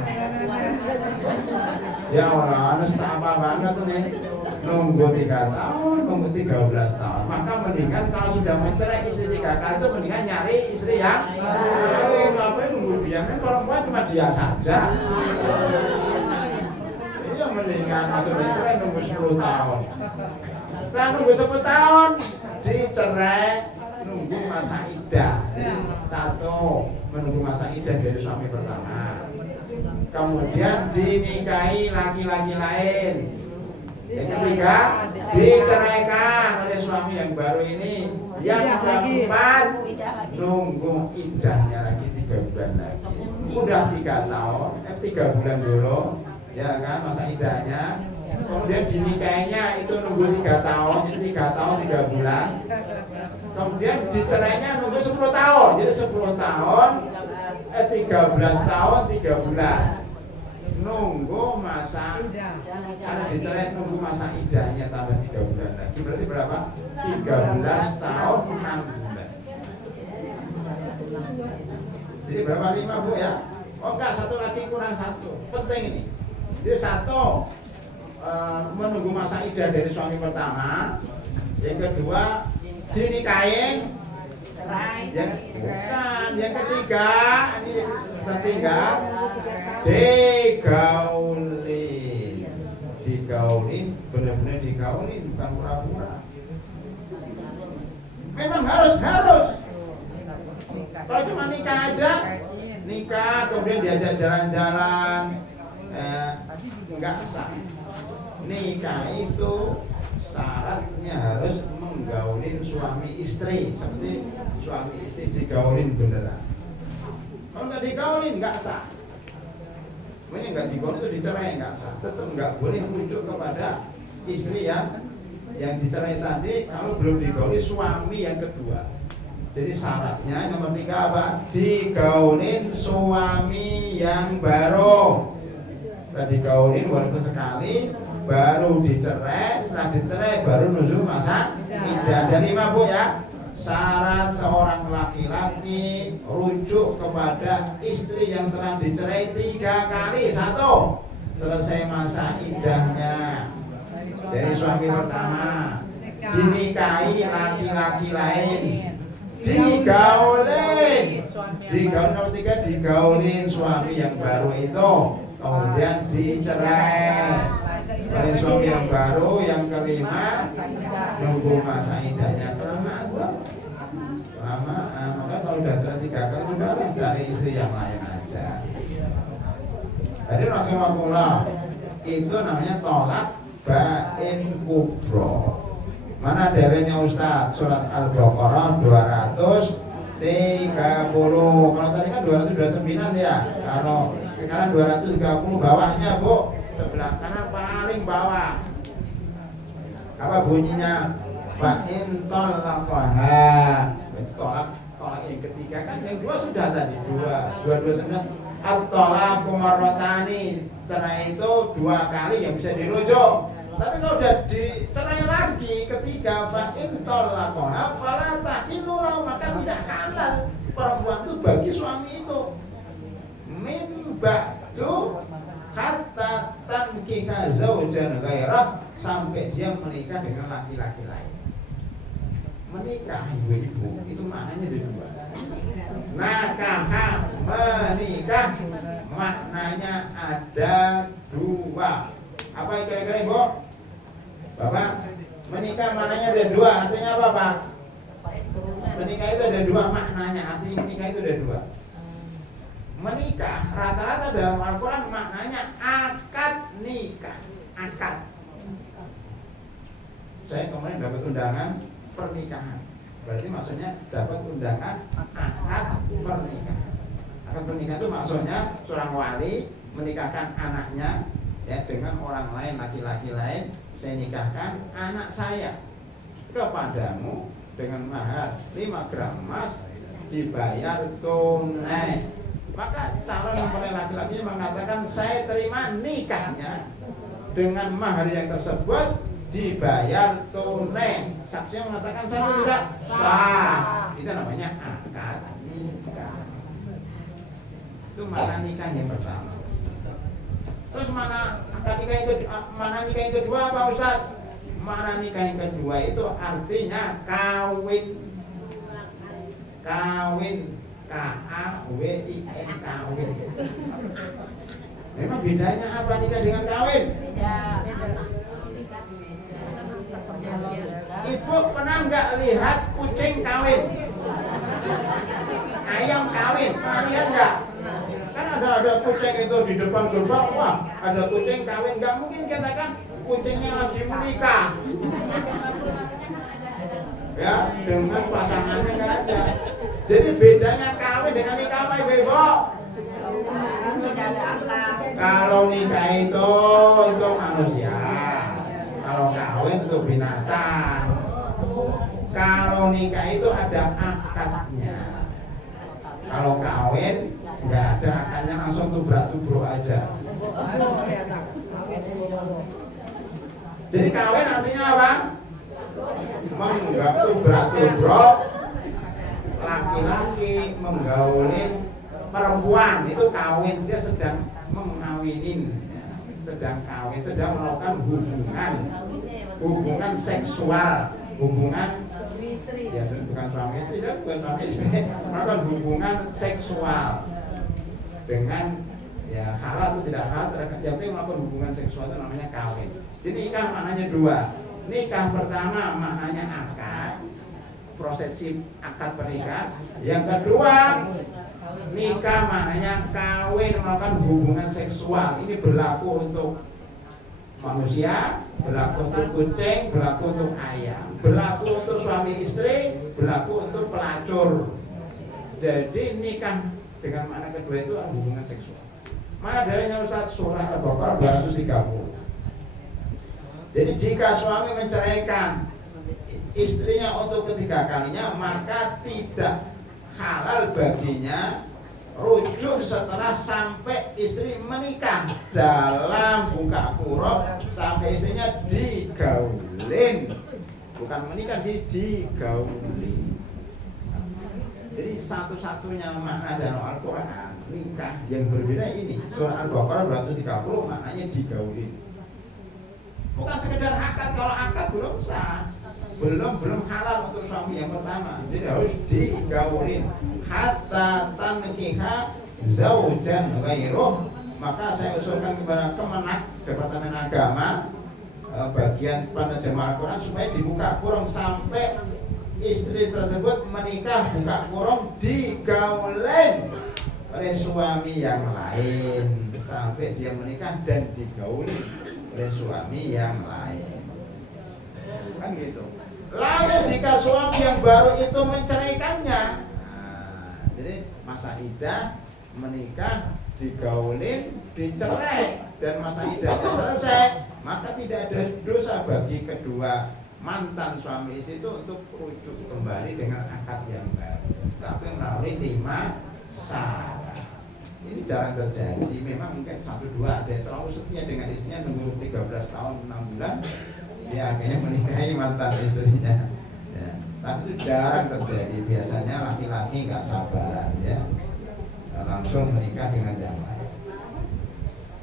Ya Allah, anu apa banget nih. Nunggu 3 tahun, nunggu 13 tahun. Maka mendingan kalau sudah mencerai istri 3 kali itu mendingan nyari istri yang ngapain nunggu dia? Kan perempuan cuma dia saja. Iya mendingan masuk dicerai nunggu 10 tahun. Setelah nunggu 10 tahun dicerai, nunggu masa iddah. Jadi 1 menunggu masa iddah dari suami pertama. Kemudian dinikahi laki-laki lain. Yang ketiga diceraikan oleh suami yang baru ini. Yang keempat nunggu iddahnya lagi 3 bulan lagi. Udah 3 tahun, 3 bulan dulu, ya kan masa iddahnya. Kemudian dinikahinya itu nunggu 3 tahun, jadi 3 tahun 3 bulan. Kemudian dicerainya nunggu 10 tahun, jadi 10 tahun, 13 tahun 3 bulan. Nunggu masa karena dicerai nunggu masa iddahnya tambah 3 bulan lagi, berarti berapa? 13 tahun 6 bulan. Jadi berapa 5 Bu ya? Oh enggak, 1 lagi kurang 1. Penting ini. Jadi 1 menunggu masa iddah dari suami pertama. Yang kedua dinikahin. Yang ketiga ini digaulin, benar-benar digaulin, bukan pura-pura. Memang harus. Kalau cuma nikah aja, nikah kemudian diajak jalan-jalan, enggak sah. Nikah itu syaratnya harus menggaulin suami istri, seperti suami istri digaulin beneran. Kalau nggak digaulin nggak sah. Makanya nggak digaulin itu dicerai nggak sah. Tetap nggak boleh rujuk kepada istri yang dicerai tadi kalau belum digauli suami yang kedua. Jadi syaratnya nomor 3 apa? Digaulin suami yang baru. Setelah digaulin walaupun sekali, baru dicerai. Setelah dicerai baru nuzul masa iddah. Dan 5 Bu ya. Syarat seorang laki-laki rujuk kepada istri yang telah dicerai 3 kali. 1. Selesai masa iddahnya dari suami pertama, dinikahi laki-laki lain, digaulin nomor 3, digaulin suami yang baru itu, kemudian dicerai dari suami yang baru. Yang kelima, nunggu masa iddahnya kelamaan. Maka kalau udah cerai 3 kali sudah cari istri yang lain aja. Jadi rasulullah itu namanya tolak bain kubro. Mana derenya Ustaz? Surat Al-Baqarah 230. Kalau tadi kan 229 ya. Kalau sekarang 230 bawahnya Bu, sebelah kanan paling bawah. Apa bunyinya? Fa'in tolaqaha. Tolak yang ketiga kan, yang 2 sudah tadi 229. At-talaqu marratani. Cerai itu 2 kali yang bisa dirujuk. Tapi kalau udah dicerai lagi ketiga, fa'in tolaqaha fala tahillu lahu, maka tidak halal perempuan itu bagi suami itu min ba'du hatta tankiha zaujan ghairah, sampai dia menikah dengan laki-laki lain. Menikah ibu-ibu itu maknanya ada 2. Nakaha, menikah, maknanya ada 2. Apa kira-kira Ibu? Bapak, menikah maknanya ada 2. Artinya apa Pak? Menikah itu ada 2 maknanya. Artinya menikah itu ada 2. Menikah rata-rata dalam Al-Quran maknanya akad nikah. Akad. Saya kemarin dapat undangan pernikahan. Berarti maksudnya dapat undangan akad pernikahan. Akad pernikahan itu maksudnya seorang wali menikahkan anaknya ya dengan orang lain, laki-laki lain. Saya nikahkan anak saya kepadamu dengan mahar 5 gram emas dibayar tunai. Maka calon mempelai laki-laki mengatakan saya terima nikahnya dengan mahar yang tersebut dibayar tunai. Saksinya mengatakan sah atau tidak? Sah. Itu namanya akad nikah. Itu mana nikah yang pertama. Terus mana akad nikah yang kedua? Mana nikah yang kedua apa Ustaz? Mana nikah yang kedua itu artinya kawin. Kawin. K-A-W-I-N, kawin. Memang bedanya apa nikah dengan kawin? Ibu pernah nggak lihat kucing kawin? Ayam kawin, pernah lihat nggak? Kan ada kucing itu di depan gerbang, wah ada kucing kawin. Nggak mungkin katakan kucingnya lagi menikah. Ya, dengan pasangannya nggak ada. Jadi bedanya kawin dengan nikah apa Ibu? Kalau nikah itu manusia. Kalau kawin itu binatang. Kalau nikah itu ada akadnya. Kalau kawin nggak ada akadnya, langsung tubrak-tubruk aja. Jadi kawin artinya apa? Tubrak-tubruk. Laki-laki menggaulin perempuan, itu kawin, dia sedang mengawinin, sedang kawin, sedang melakukan hubungan seksual, hubungan ya bukan suami istri, ya bukan suami istri, melakukan hubungan seksual dengan ya halal atau tidak halal, yang penting melakukan hubungan seksual itu namanya kawin. Jadi nikah maknanya 2. Nikah pertama maknanya akad, prosesi akad pernikahan. Yang kedua, nikah maknanya kawin, melakukan hubungan seksual. Ini berlaku untuk manusia, berlaku untuk kucing, berlaku untuk ayam, berlaku untuk suami istri, berlaku untuk pelacur. Jadi nikah dengan makna kedua itu hubungan seksual. Mana dalilnya Ustaz? Surah Al-Baqarah 230. Jadi jika suami menceraikan istrinya untuk ketiga kalinya, maka tidak halal baginya rujuk setelah sampai istri menikah dalam buka kurung sampai istrinya digaulin. Bukan menikah sih, digaulin. Jadi satu-satunya makna dalam Al-Quran nikah yang berbeda ini. Surah Al-Baqarah 230 maknanya digaulin. Bukan sekedar akad, kalau akad belum sah, belum halal untuk suami yang pertama. Jadi harus digaulin hatta tankiha zaujan ghairuh. Maka saya usulkan kepada Kemenak, Departemen Agama, bagian pada jemaah Al-Quran supaya dibuka kurung sampai istri tersebut menikah, buka kurung digaulin oleh suami yang lain sampai dia menikah dan digauli oleh suami yang lain. Kan gitu. Lalu jika suami yang baru itu menceraikannya, jadi masa iddah, menikah, digaulin, dicerai, dan masa iddahnya selesai, maka tidak ada dosa bagi kedua mantan suami istri itu untuk rujuk kembali dengan akad yang baru, tapi melalui 5 syarat. Ini jarang terjadi. Memang mungkin 1-2 ada yang terlalu setia dengan istrinya, nunggu 13 tahun 6 bulan dia akhirnya menikahi mantan istrinya ya. Tapi itu jarang terjadi. Biasanya laki-laki nggak sabar ya, langsung menikah dengan yang lain.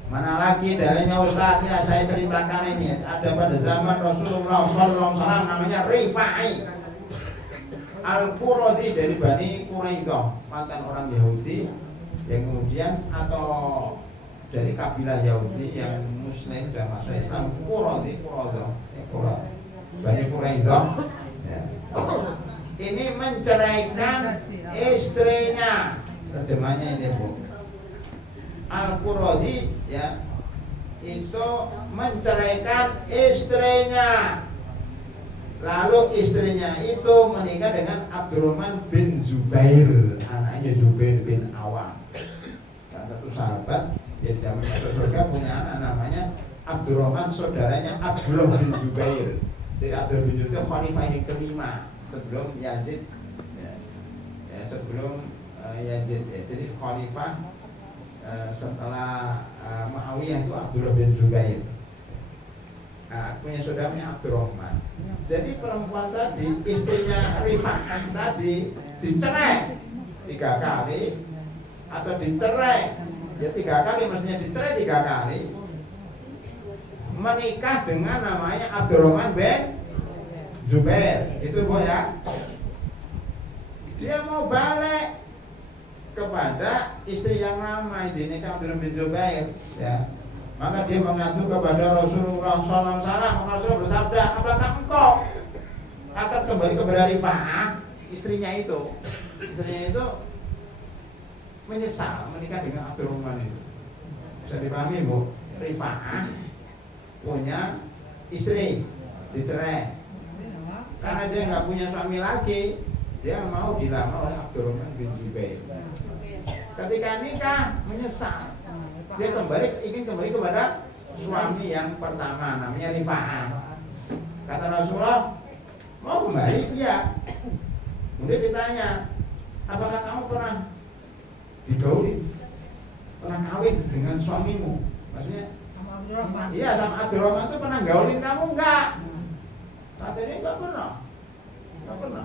Mana lagi dalilnya Ustaz? Ya, saya ceritakan ini. Ada pada zaman Rasulullah SAW, namanya Rifai Al-Quradi dari Bani Quraidah, mantan orang Yahudi yang kemudian atau dari kabilah Yahudi yang Muslim dan masuk Islam. Quradi, Bani Quraidah ya. Ini menceraikan istrinya. Terjemahnya ini Bu, Al-Quradi ya, itu menceraikan istrinya. Lalu istrinya itu menikah dengan Abdurrahman bin Zubair, anaknya Zubair bin Awam. Dan satu sahabat di zaman masuk surga punya anak namanya Abdurrahman, saudaranya Abdullah bin Zubair. Jadi Abdullah bin Zubair itu khalifah yang kelima sebelum Yazid ya, sebelum Yazid ya. Jadi khalifah setelah Muawiyah itu Abdullah bin Zubair. Nah, punya saudaranya Abdurrahman. Jadi perempuan tadi, istrinya Rifa'ah tadi dicerai 3 kali atau dicerai ya 3 kali, maksudnya dicerai 3 kali, menikah dengan namanya Abdurrahman bin Zubair. Itu Bu ya. Dia mau balik kepada istri yang lama, dinikah Abdurrahman bin Zubair ya. Maka dia mengadu kepada Rasulullah SAW. Rasulullah bersabda, apakah engkau akan kembali kepada Rifa'ah, istrinya itu? Istrinya itu menyesal menikah dengan Abdurrahman itu. Bisa dipahami Bu? Rifa'ah punya istri, dicerai. Karena dia nggak punya suami lagi, dia mau dilamar oleh Abdurrahman bin Zubair. Ketika nikah menyesal, dia ingin kembali kepada suami yang pertama, namanya Rifa'ah. Kata Rasulullah, mau kembali? Iya. Kemudian ditanya, apakah kamu pernah digauli, pernah kawin dengan suamimu? Maksudnya, sama Abdurrahman. Iya, sama Abdurrahman itu pernah gaulin kamu enggak? Katanya enggak pernah. Enggak pernah.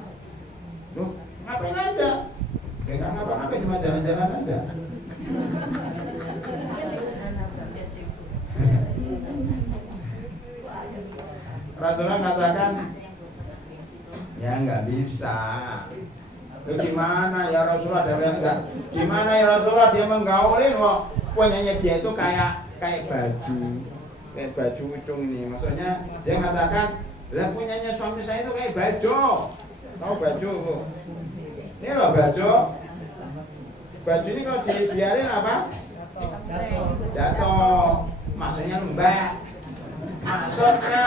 Loh, ngapain aja? Ya enggak ngapa-ngapain, cuma jalan-jalan aja. Rasulullah katakan, ya nggak bisa. Gimana ya Rasulullah? Gimana ya Rasulullah? Dia menggaulin kok. Punyanya dia itu kayak baju ucung ini. Maksudnya dia katakan, lah punyanya suami saya itu kayak baju. Tahu baju Bu? Ini loh baju. Baju ini kalau dibiarin apa? Jatuh. Maksudnya lembek. Maksudnya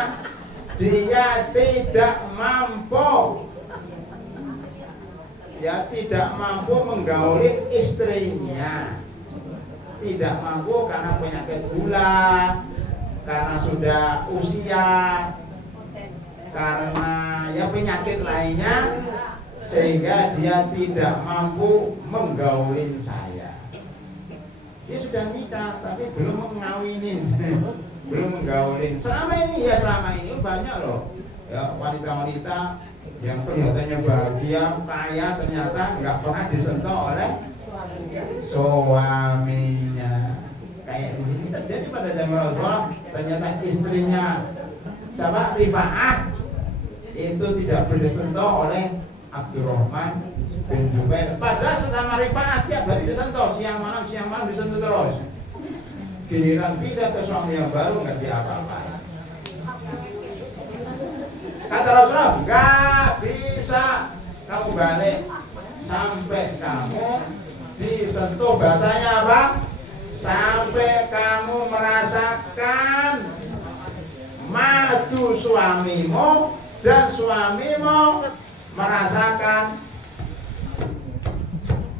dia tidak mampu. Ya tidak mampu menggauli istrinya. Tidak mampu karena penyakit gula, karena sudah usia, karena ya penyakit lainnya, sehingga dia tidak mampu menggaulin saya. Dia sudah nikah tapi belum mengawinin, belum menggaulin. Selama ini banyak loh ya wanita-wanita yang kelihatannya bahagia, kaya, ternyata nggak pernah disentuh oleh suaminya. Kayak di sini terjadi pada zaman Rasulullah, ternyata istrinya siapa? Rifa'ah itu tidak disentuh oleh Abdurrahman bin Jubair. Padahal sesama Rifa'ah tiap hari disentuh, siang malam disentuh terus. Giliran pindah ke suami yang baru nggak diapa-apain. Kata Rasulullah, nggak bisa kamu balik sampai kamu disentuh, bahasanya apa? Sampai kamu merasakan madu suamimu dan suamimu merasakan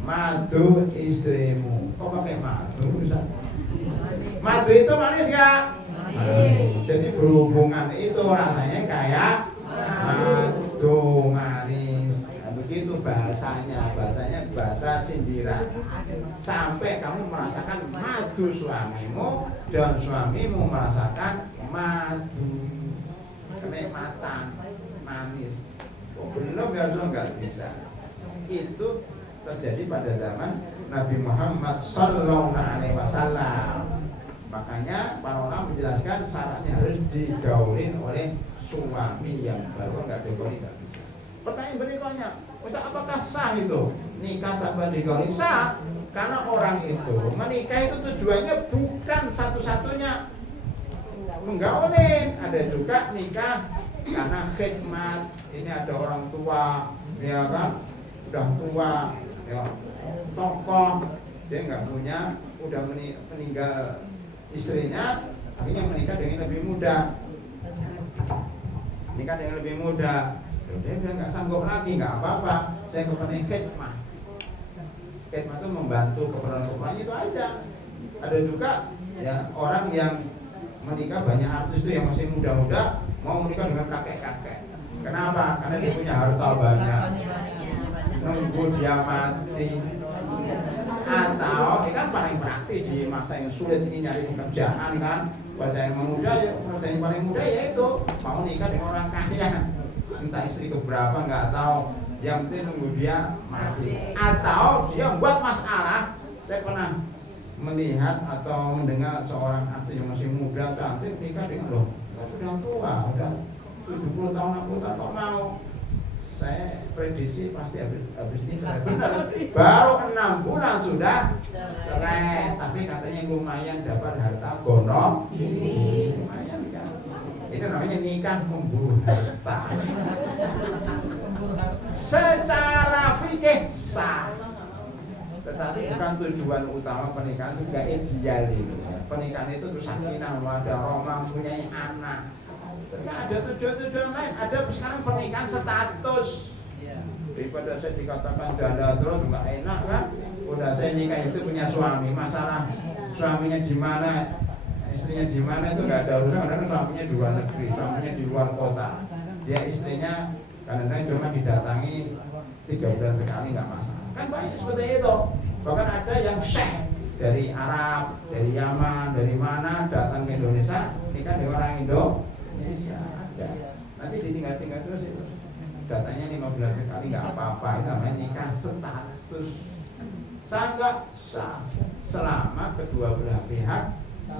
madu istrimu. Kok pakai madu? Madu itu manis gak? Jadi berhubungan itu rasanya kayak madu manis. Nah, begitu bahasanya bahasa sindiran. Sampai kamu merasakan madu suamimu dan suamimu merasakan madu kenikmatan manis. Oh, belum ya, nggak bisa. Itu terjadi pada zaman Nabi Muhammad Sallallahu Alaihi Wasallam. Makanya para ulama menjelaskan syaratnya harus digaulin oleh suami yang baru, nggak digauli nggak bisa. Pertanyaan berikutnya, apakah sah itu nikah tanpa digauli? Sah, karena orang itu menikah itu tujuannya bukan satu-satunya menggaulin. Ada juga nikah karena khidmat. Ini ada orang tua, ya kan, udah tua, ya tokoh, dia nggak punya, udah meninggal istrinya, akhirnya menikah dengan lebih muda. Nikah dengan lebih muda, dia udah nggak sanggup lagi, nggak apa-apa, saya kepengen khidmah. Khidmah itu membantu keperluan itu aja. Ada juga ya orang yang menikah, banyak artis itu yang masih muda-muda mau menikah dengan kakek-kakek. Kenapa? Karena dia punya harta banyak, nunggu dia mati. Atau ini kan paling praktis di masa yang sulit ini nyari pekerjaan kan. Pada yang muda ya, pada yang paling muda ya itu mau nikah dengan orang kaya. Entah istri keberapa nggak tahu. Yang penting nunggu dia mati. Atau dia buat masalah. Saya pernah melihat atau mendengar seorang artis yang masih muda cantik nikah dengan loh sudah tua, udah 70 tahun 60 tahun kok mau. Saya prediksi pasti habis ini cerai. Benar, baru 6 bulan sudah cerai, tapi katanya lumayan dapat harta gondok. Lumayan kan. Ini namanya nikah memburu harta. Secara fikih sah, tetapi bukan tujuan utama pernikahan, juga ideal itu. Pernikahan itu terus sakinah, mawaddah, rahmah, mempunyai anak. Ternyata ada tujuan-tujuan lain. Ada sekarang pernikahan status. Daripada saya dikatakan janda terus nggak enak kan. Udah saya nikah itu punya suami, masalah suaminya di mana, istrinya di mana itu nggak ada urusan. Karena suaminya di luar negeri, suaminya di luar kota. Dia istrinya kadang-kadang cuma didatangi 3 bulan sekali, nggak masalah. Kan banyak seperti itu. Bahkan ada yang syekh dari Arab, dari Yaman, dari mana datang ke Indonesia nikah dengan orang Indonesia. Ada. Nanti ditinggal-tinggal terus itu. Datanya 5 bulan sekali nggak apa-apa. Itu namanya nikah status. Sah nggak? Sah. Selama kedua belah pihak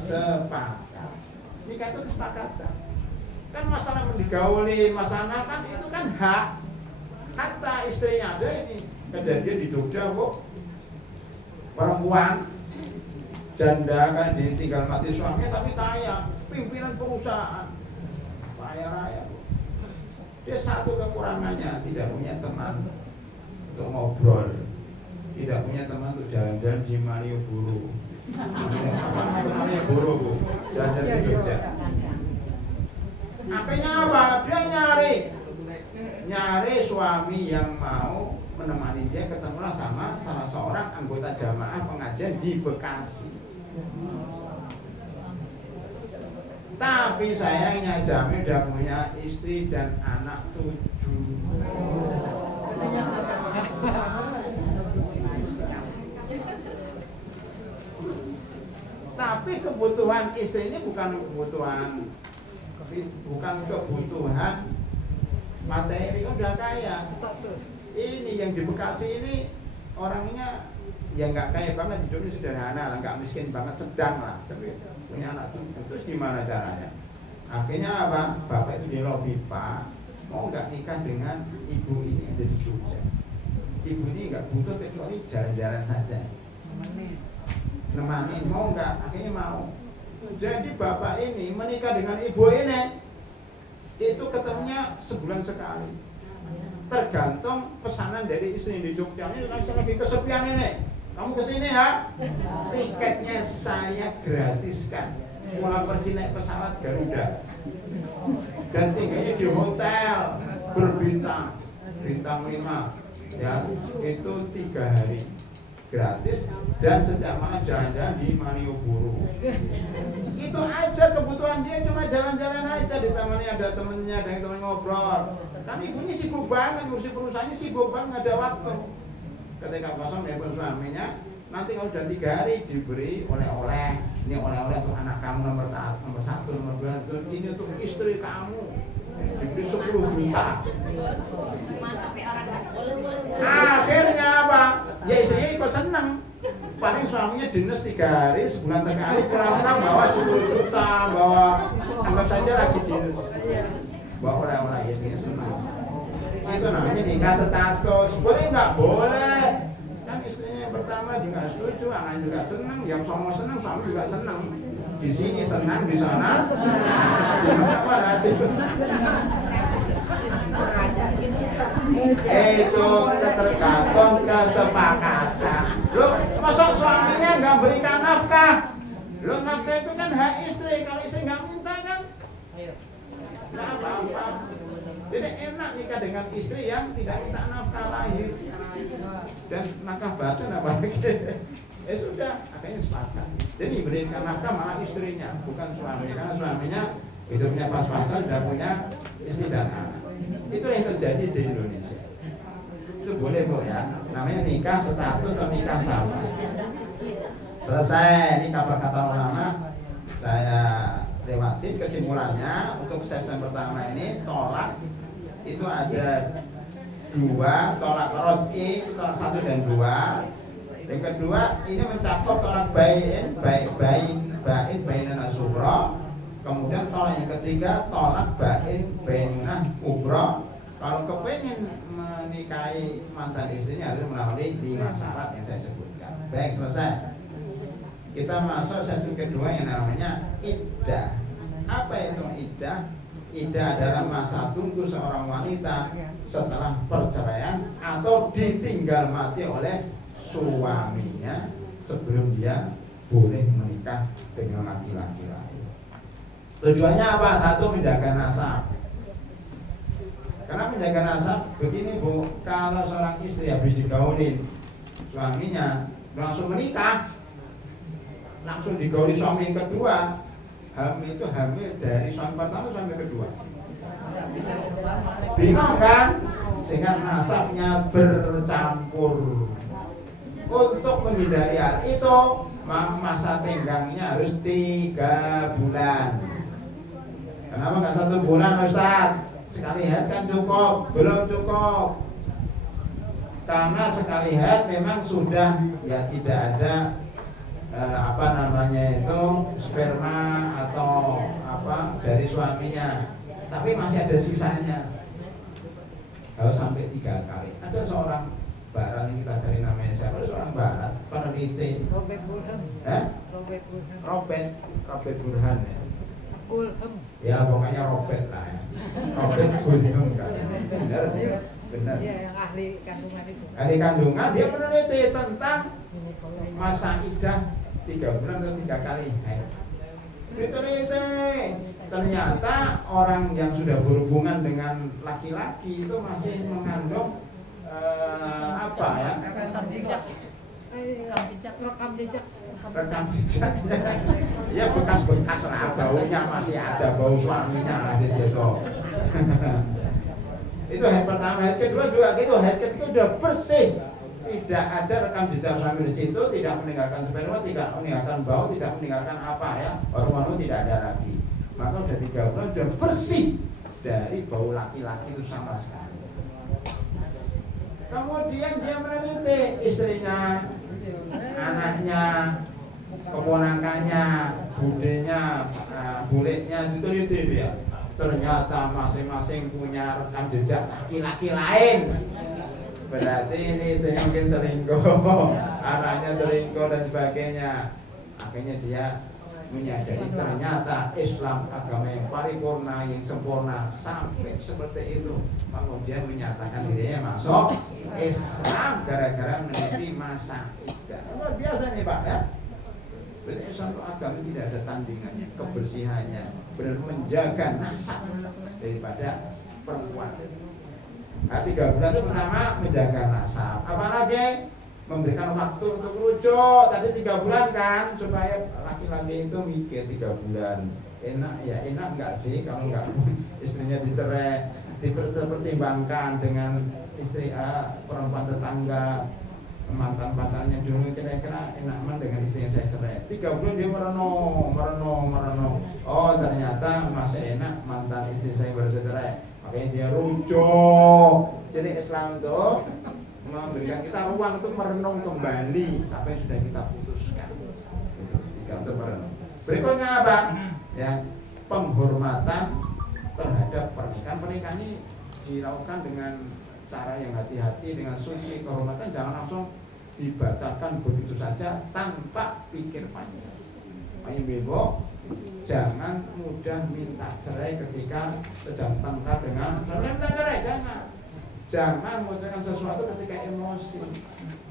sepakat. Nikah itu kesepakatan. Kan masalah digauli, masalah kan itu kan hak. Kata istrinya ada ini kejadian di Jogja kok, perempuan janda kan ditinggal mati suaminya tapi kaya, pimpinan perusahaan kaya raya. Dia satu kekurangannya, tidak punya teman untuk ngobrol, tidak punya teman untuk jalan-jalan di Malioboro. Apa Malioboro, Bu? Jalan-jalan di Jogja. Akhirnya apa? Dia nyari suami yang mau menemani dia. Ketemulah sama salah seorang anggota jamaah pengajian di Bekasi. Tapi sayangnya Jamil udah punya istri dan anak 7. Tapi kebutuhan istri ini bukan kebutuhan materi, udah kaya. Ini yang di Bekasi ini orangnya ya nggak kaya banget, hidupnya sederhana lah, nggak miskin banget, sedang lah, tapi punya anak 7. Terus gimana caranya? Akhirnya apa? Bapak itu di lobi, Pak, mau nggak nikah dengan ibu ini yang ada di Jogja. Ibu ini nggak butuh kecuali jalan-jalan saja, nemanin, mau nggak? Akhirnya mau. Jadi bapak ini menikah dengan ibu ini, itu ketemunya sebulan sekali. Tergantung pesanan dari istri di Jogja. Ini lagi kesepian ini, kamu kesini ya, tiketnya saya gratiskan, mulai pergi naik pesawat Garuda dan tinggalnya di hotel berbintang, bintang 5 ya, itu 3 hari gratis, dan setiap malam jalan-jalan di Malioboro. Itu aja kebutuhan dia, cuma jalan-jalan aja, ditemani ada temennya, ada yang temen ngobrol. Kan ibunya sibuk banget, ngurusi perusahaannya sibuk banget, ada waktu. Ketika kosong nelpon suaminya, nanti kalau udah 3 hari diberi oleh-oleh. Ini oleh-oleh untuk anak kamu nomor 1, nomor 2, ini untuk istri kamu, diberi 10 juta. Akhirnya apa? Ya istrinya ikut seneng. Paling suaminya dinas 3 hari, sebulan sekali pulang-pulang bawa 10 juta, bawa anggap saja lagi dinas, bawa oleh-oleh, istrinya senang. Itu namanya nikah status. Boleh nggak? Boleh. Kan istrinya yang pertama dia nggak setuju, anaknya juga senang, yang sama senang, suami juga senang. Di sini senang, di sana gimana hati? Itu tergantung kesepakatan. Loh, masa suaminya nggak berikan nafkah? Loh, nafkah itu kan hak istri. Kalau istri nggak minta kan nggak apa-apa. Jadi enak nikah dengan istri yang tidak minta nafkah lahir dan nafkah batin apalagi. Sudah, akhirnya sepakat. Jadi berikan nafkah malah istrinya, bukan suaminya. Karena suaminya hidupnya pas-pasan, tidak punya istri dan anak. Itu yang terjadi di Indonesia. Itu boleh, Bu, ya. Namanya nikah status atau nikah sama. Selesai, ini kabar kata ulama. Saya lewatin kesimpulannya. Untuk sesi pertama ini tolak itu ada 2, tolak roj'i itu tolak 1 dan 2. Yang kedua ini mencakup tolak bainan asubro. Kemudian tolak yang ketiga tolak bainah kubro. Kalau kepengen menikahi mantan istrinya harus melalui 5 syarat yang saya sebutkan. Baik, selesai. Kita masuk sesi kedua yang namanya iddah. Apa itu iddah? Iddah adalah masa tunggu seorang wanita setelah perceraian atau ditinggal mati oleh suaminya sebelum dia boleh menikah dengan laki-laki lain. Tujuannya apa? 1, menjaga nasab. Karena menjaga nasab begini, Bu, kalau seorang istri habis digaulin suaminya langsung menikah, langsung digauli suami yang kedua, hamil itu hamil dari suami pertama suami kedua. Bingung kan? Sehingga nasabnya bercampur. Untuk menghindari hal itu, masa tenggangnya harus 3 bulan. Kenapa nggak 1 bulan, Ustaz? Sekali haid kan cukup? Belum cukup. Karena sekali haid memang sudah ya tidak ada sperma atau dari suaminya, tapi masih ada sisanya. Harus sampai 3 kali. Ada seorang barat yang kita cari namanya siapa? Seorang barat peneliti. Robert Burhan. Robert Burhan ya. Gulhem. Ya pokoknya Robert lah ya. Robert Gulhem kan. Benar, benar. Iya, yang ahli kandungan itu. Ahli kandungan dia meneliti tentang masa iddah 3 bulan atau 3 kali haid. Diteliti, ternyata orang yang sudah berhubungan dengan laki-laki itu masih mengandung apa ya? Rekam jejak. Rekam jejaknya. Ya bekas-bekas lah, baunya masih ada, bau suaminya lah di situ. Itu haid pertama, haid kedua juga gitu, haid ketiga udah bersih. Tidak ada rekam jejak suami di situ, tidak meninggalkan sperma, tidak meninggalkan bau, tidak meninggalkan apa ya, hormon tidak ada lagi. Maka udah 3 bulan udah bersih dari bau laki-laki itu sama sekali. Kemudian dia meneliti istrinya, anaknya, keponakannya, budenya, bulenya, diteliti dia. Ternyata masing-masing punya rekam jejak laki-laki lain. Berarti ini istrinya mungkin selingkuh, anaknya selingkuh dan sebagainya. Akhirnya dia menyadari ternyata Islam agama yang paripurna, yang sempurna sampai seperti itu. Kemudian menyatakan dirinya masuk Islam gara-gara meneliti masa iddah. Luar biasa nih Pak ya. Berarti Islam itu agama tidak ada tandingannya, kebersihannya, benar menjaga nasab daripada perempuan. Nah, 3 bulan itu pertama menjaga nasab. Apalagi memberikan waktu untuk rujuk. Tadi 3 bulan kan, supaya laki-laki itu mikir 3 bulan. Enak ya, enak enggak sih kalau enggak istrinya dicerai, dipertimbangkan dengan istri perempuan tetangga, mantan pacarnya dulu, kira-kira enak dengan istri yang saya cerai. 3 bulan dia merenung. Oh ternyata masih enak mantan istri saya baru saya cerai. Makanya dia rujuk. Jadi Islam itu memberikan kita ruang untuk merenung kembali apa yang sudah kita putuskan. Itu 3 untuk merenung. Berikutnya apa? Ya, penghormatan terhadap pernikahan. Pernikahan ini dilakukan dengan cara yang hati-hati, dengan suci. Kehormatan jangan langsung dibatalkan begitu saja tanpa pikir panjang. Makanya bebo, jangan mudah minta cerai ketika sedang tengkar dengan minta cerai, jangan mengucapkan sesuatu ketika emosi.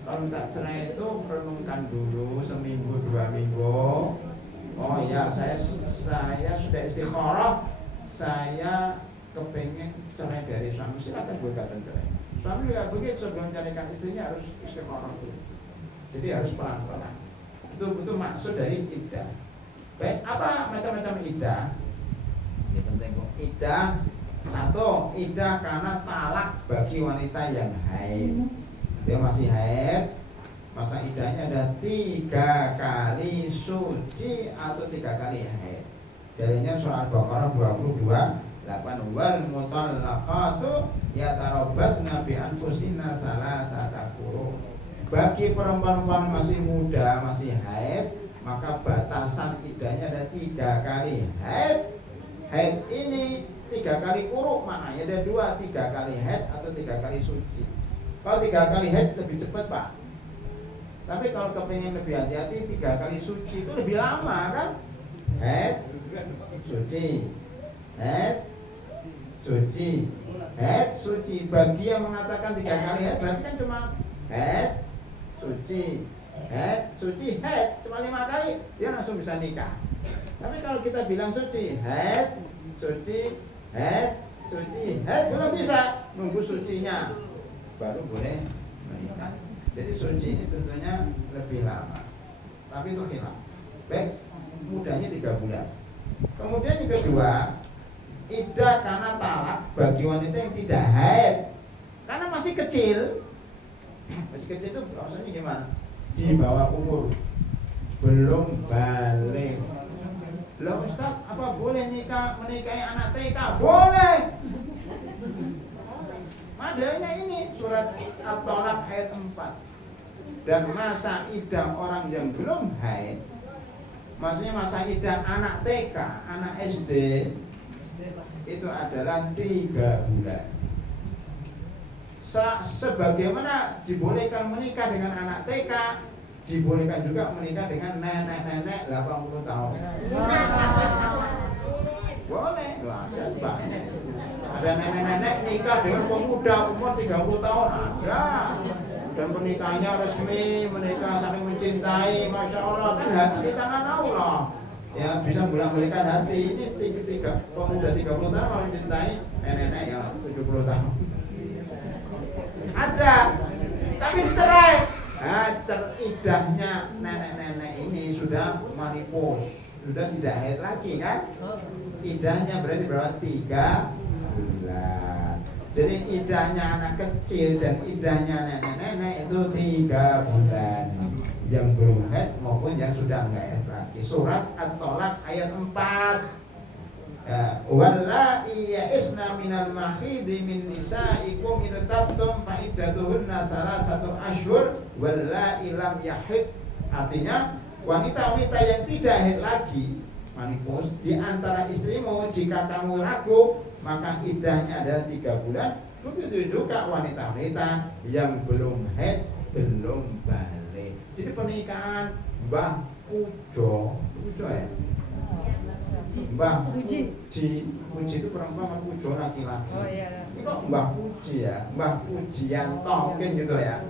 Kalau minta cerai itu renungkan dulu seminggu 2 minggu. Oh iya, saya sudah istikharah, saya kepengen cerai dari suami, silakan gugatan cerai. Suami juga begitu, sebelum carikan istrinya harus istikharah dulu. Jadi harus pelan-pelan. Itu maksud dari iddah. Baik, apa macam-macam iddah? Ini penting kok. Iddah, 1, iddah karena talak bagi wanita yang haid. Dia masih haid, masa iddahnya ada 3 kali suci atau 3 kali haid. Jadinya soal Baqarah 22:8 wal mutallaqatu yatarabbasna bi anfusinna salasata quru. Bagi perempuan-perempuan masih muda, masih haid, maka batasan iddahnya ada 3 kali haid. Haid ini 3 kali quru, maknanya ada 3 kali haid atau 3 kali suci. Kalau 3 kali haid lebih cepat Pak. Tapi kalau kepengen lebih hati-hati, 3 kali suci itu lebih lama kan? Haid, suci, haid, suci, haid, suci. Bagi yang mengatakan 3 kali haid, berarti kan cuma haid, suci, haid, suci, haid, cuma 5 kali, dia langsung bisa nikah. Tapi kalau kita bilang suci, haid, suci, haid, suci, haid, belum bisa, nunggu sucinya baru boleh menikah. Jadi suci ini tentunya lebih lama, tapi itu hilang. Baik, mudahnya 3 bulan. Kemudian yang kedua, iddah karena talak bagi wanita yang tidak haid, karena masih kecil. Masih kecil itu maksudnya gimana? Di bawah umur, belum balik. Loh Ustaz, apa boleh menikahi anak TK? Boleh. Modelnya ini surat At-Thalaq ayat 4. Dan masa iddah orang yang belum haid, maksudnya masa iddah anak TK, anak SD, itu adalah 3 bulan. Sebagaimana dibolehkan menikah dengan anak TK, dibolehkan juga menikah dengan nenek-nenek 80 tahun. Boleh, ada banyak. Ada nenek-nenek nikah dengan pemuda umur 30 tahun, ada. Dan pernikahannya resmi, menikah saling mencintai, Masya Allah, kan hati di tangan Allah. Ya, bisa bolak-balikan hati. Ini tiga pemuda 30 tahun malah mencintai nenek-nenek yang 70 tahun. Ada, tapi cerai. Nah, idahnya nenek-nenek ini sudah menopause, sudah tidak haid lagi kan? Idahnya berarti berapa? 3 bulan. Jadi idahnya anak kecil dan idahnya nenek-nenek itu 3 bulan. Yang belum haid maupun yang sudah enggak haid lagi. Surat At-Tolak ayat 4. Wallahi ya'isna minal mahidi min nisaikum in tabtum fa iddatuhunna salasatu ashhur wallahi lam yahid. Artinya wanita-wanita yang tidak haid lagi manipus di antara istrimu, jika kamu ragu maka iddahnya adalah 3 bulan. Begitu juga wanita-wanita yang belum haid, belum balik. Jadi pernikahan Mbah Pujo ya? Mbah Puji itu perempuan, Pujo laki-laki. Oh iya. Ini kok Mbah Puji ya? Mbah Pujianto mungkin gitu ya.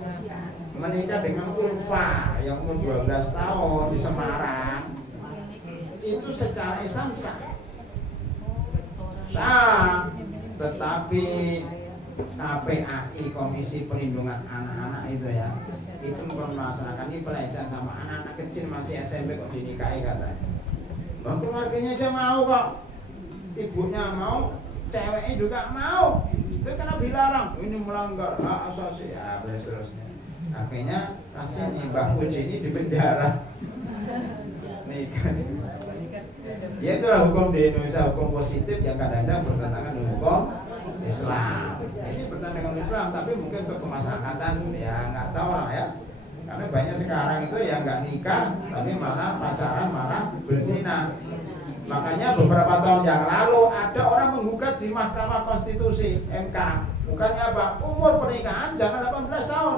Menikah dengan Ulfa yang umur 12 tahun di Semarang. Itu secara Islam sah. Tetapi KPAI, Komisi Perlindungan Anak-anak itu ya, itu mempermasalahkan ini pelecehan sama anak-anak kecil masih SMP kok dinikahi katanya. Bang, keluarganya aja mau kok, ibunya mau, ceweknya juga mau. Itu karena dilarang, ini melanggar hak asasi ya, seterusnya. Akhirnya kasih nih Mbak Puji ini di penjara. Nikah. Ya itulah hukum di Indonesia, hukum positif yang kadang-kadang bertentangan dengan hukum Islam. Ini bertentangan dengan Islam, tapi mungkin untuk kemasyarakatan ya nggak tahu lah ya. Karena banyak sekarang itu yang nggak nikah, tapi malah pacaran, malah berzina. Makanya beberapa tahun yang lalu ada orang menggugat di Mahkamah Konstitusi MK. Bukannya apa? Umur pernikahan jangan 18 tahun,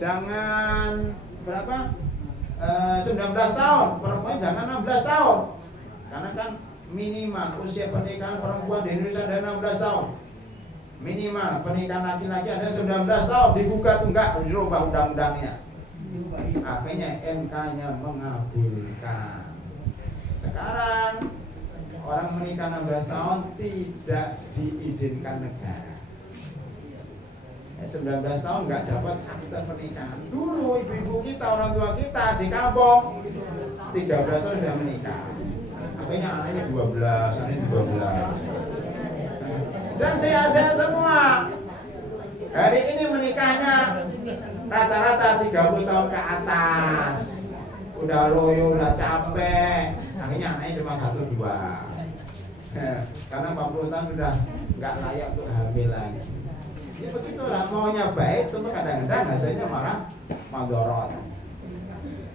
jangan berapa? 19 tahun, perempuan jangan 16 tahun. Karena kan minimal usia pernikahan perempuan di Indonesia ada 16 tahun. Minimal pernikahan laki-laki ada 19 tahun. Digugat enggak, dirubah undang-undangnya. Akhirnya MK-nya mengabulkan. Sekarang orang menikah 16 tahun tidak diizinkan negara. 19 tahun nggak dapat akta pernikahan. Dulu ibu-ibu kita, orang tua kita di kampung 13 tahun sudah menikah. Akhirnya anaknya 12, anaknya 12. Dan sehat-sehat semua. Hari ini menikahnya rata-rata 30 tahun ke atas. Udah loyo, udah capek. Akhirnya anaknya cuma 1-2. Karena 40 tahun sudah nggak layak untuk hamil lagi. Ya begitulah, maunya baik, tapi kadang-kadang hasilnya malah mandorot.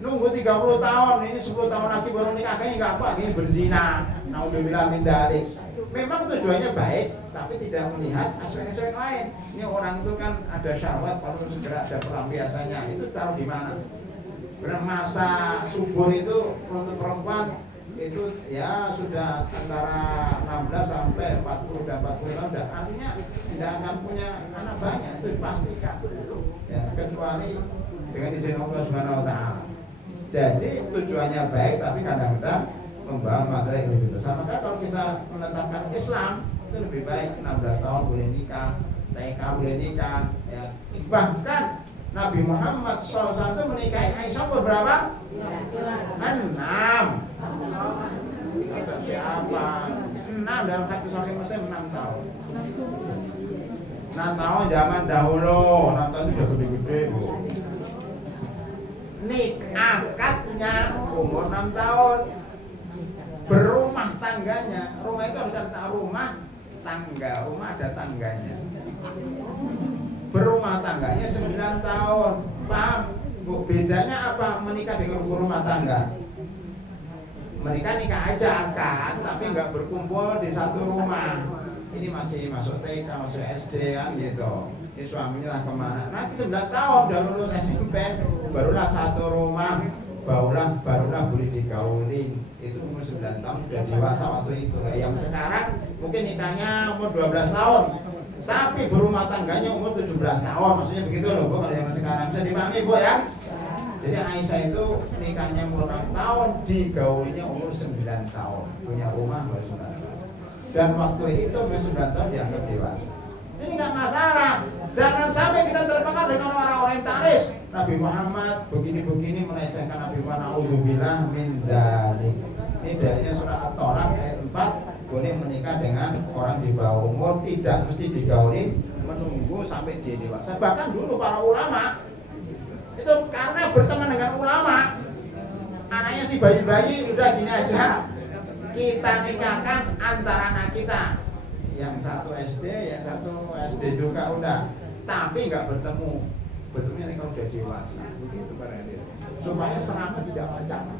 Nunggu 30 tahun, ini 10 tahun lagi baru nikah, kayaknya nggak apa, ini berzina. Naudzubillah min dzalik. Memang tujuannya baik, tapi tidak melihat aspek-aspek lain. Ini orang itu kan ada syahwat, kalau segera ada pelampiasannya, itu taruh di mana? Benar masa subur itu untuk perempuan itu ya sudah antara 16 sampai 40 dan 40 tahun, dan artinya tidak akan punya anak banyak, itu dipastikan ya, kecuali dengan izin Allah Subhanahu wa taala. Jadi tujuannya baik, tapi kadang-kadang membawa materi yang lebih besar. Maka kalau kita menetapkan Islam itu lebih baik 16 tahun boleh nikah, TK boleh nikah ya. Bahkan Nabi Muhammad SAW menikahi Aisyah berapa? 6. Kata siapa? 6 dalam hadis Sahih Muslim 6 tahun. 6 tahun zaman dahulu, 6 tahun itu sudah gede-gede, Bu. Akadnya umur 6 tahun. Berumah tangganya, rumah itu harus ada rumah tangga, rumah ada tangganya. Berumah tangganya 9 tahun. Paham? Bu, bedanya apa menikah dengan rumah tangga? Menikah nikah aja akad, tapi nggak berkumpul di satu rumah. Ini masih masuk TK, masuk SD kan gitu. Ini suaminya lah kemana? Nanti 9 tahun udah lulus SMP, barulah satu rumah barulah boleh digaulin. Itu umur 9 tahun sudah dewasa waktu itu. Yang sekarang mungkin nikahnya umur 12 tahun, tapi berumah tangganya umur 17 tahun. Maksudnya begitu loh Bu, kalau yang sekarang bisa dipahami Bu ya. Jadi Aisyah itu nikahnya umur 6 tahun, digaulinya umur 9 tahun, punya rumah baru 9 tahun. Dan waktu itu umur 9 tahun dianggap dewasa. Ini nggak masalah. Jangan sampai kita terpengaruh dengan orang-orang orientalis. Nabi Muhammad begini-begini melecehkan Nabi Muhammad. Na'udzubillah min dzalik. Ini dalilnya surah At-Tolak ayat 4. Boleh menikah dengan orang di bawah umur, tidak mesti digauli, menunggu sampai dia dewasa. Bahkan dulu para ulama itu karena berteman dengan ulama, anaknya si bayi-bayi udah gini aja, kita nikahkan antara anak kita, yang satu SD, yang satu SD juga udah, tapi nggak bertemu, bertemunya kalau udah dewasa, begitu para hadirin, supaya selama tidak macam.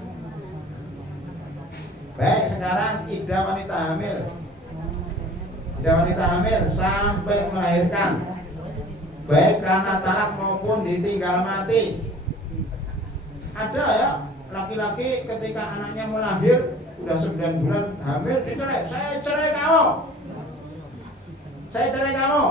Baik, sekarang iddah wanita hamil. Iddah wanita hamil sampai melahirkan, baik karena talak maupun ditinggal mati. Ada ya laki-laki ketika anaknya mau lahir udah 9 bulan hamil dicerai. Saya cerai kamu. Saya cerai kamu.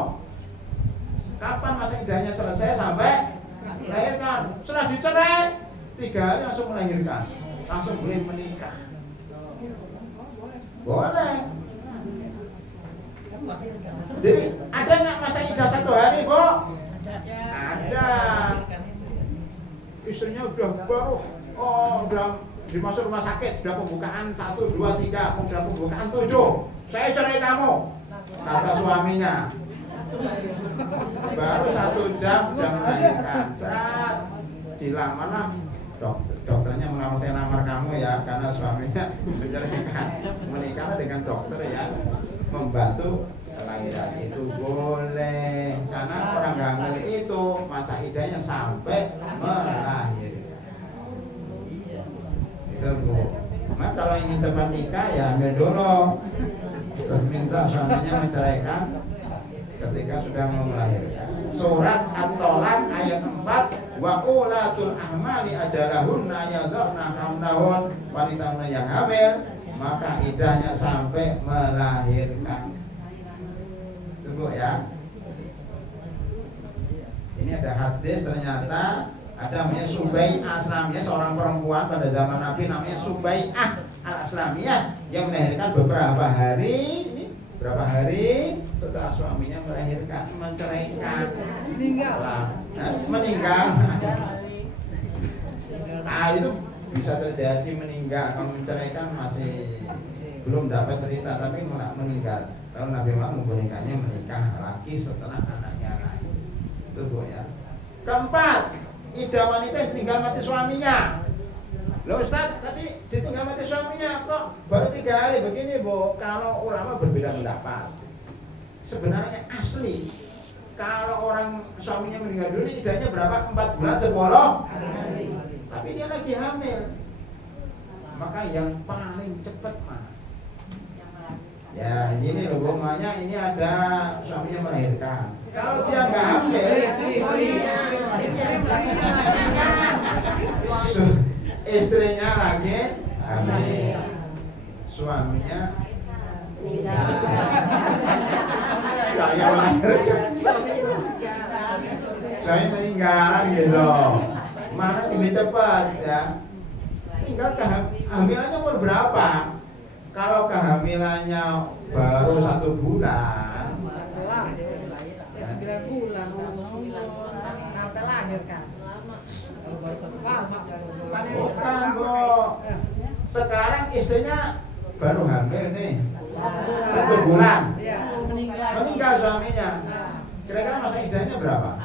Kapan masa iddahnya selesai sampai melahirkan? Setelah dicerai 3 hari langsung melahirkan, langsung boleh menikah. Boleh. Jadi ada nggak masa iddah 1 hari, Bu? Ada. Istrinya udah baru, udah dimasuk rumah sakit, sudah pembukaan 1, 2, 3, sudah pembukaan 7. Saya cerai kamu, kata suaminya. Baru 1 jam sudah melahirkan. Saat dilamarlah dokternya melamar, saya lamar kamu ya, karena suaminya menceraikan. Menikahlah dengan dokter yang membantu kelahiran. Itu boleh, karena orang hamil itu masa iddahnya sampai melahirkan. Itu Bu. Nah kalau ingin cepat nikah ya hamil dulu, terus minta suaminya menceraikan ketika sudah mau melahirkan. Surat At-Tolak ayat 4, wa ulatul ahmali ajalahunna yadhna hamlahun. Wanita yang hamil maka iddahnya sampai melahirkan. Tunggu ya. Ini ada hadis, ternyata ada namanya Subai'ah Aslamiyah, seorang perempuan pada zaman Nabi namanya Subai'ah Al-Aslamiyah yang melahirkan beberapa hari setelah suaminya melahirkan, menceraikan, meninggal. Itu bisa terjadi meninggal. Kalau menceraikan masih belum dapat cerita, tapi meninggal. Kalau Nabi Muhammad membolehkannya menikah lagi setelah anaknya lahir. Itu Bu ya. Keempat, iddah wanita yang ditinggal mati suaminya. Loh Ustaz, tadi ditinggal mati suaminya kok baru 3 hari begini Bu. Kalau ulama berbeda pendapat. Sebenarnya asli kalau orang suaminya meninggal dunia iddahnya berapa? 4 bulan 10 hari. Tapi dia lagi hamil. Maka yang paling cepat mana? Ya ini loh Bu, makanya ini ada suaminya melahirkan. Kalau dia nggak hamil, istrinya lagi hamil, suaminya saya melahirkan, saya meninggalan gitu. Mana lebih cepat ya? Tinggal kehamilannya umur berapa? Kalau kehamilannya baru 1 bulan, 9 bulan, nanti lahir kan? Bukan Bu. Sekarang istrinya baru hamil nih, 1 bulan, meninggal suaminya. Kira-kira masa iddahnya berapa?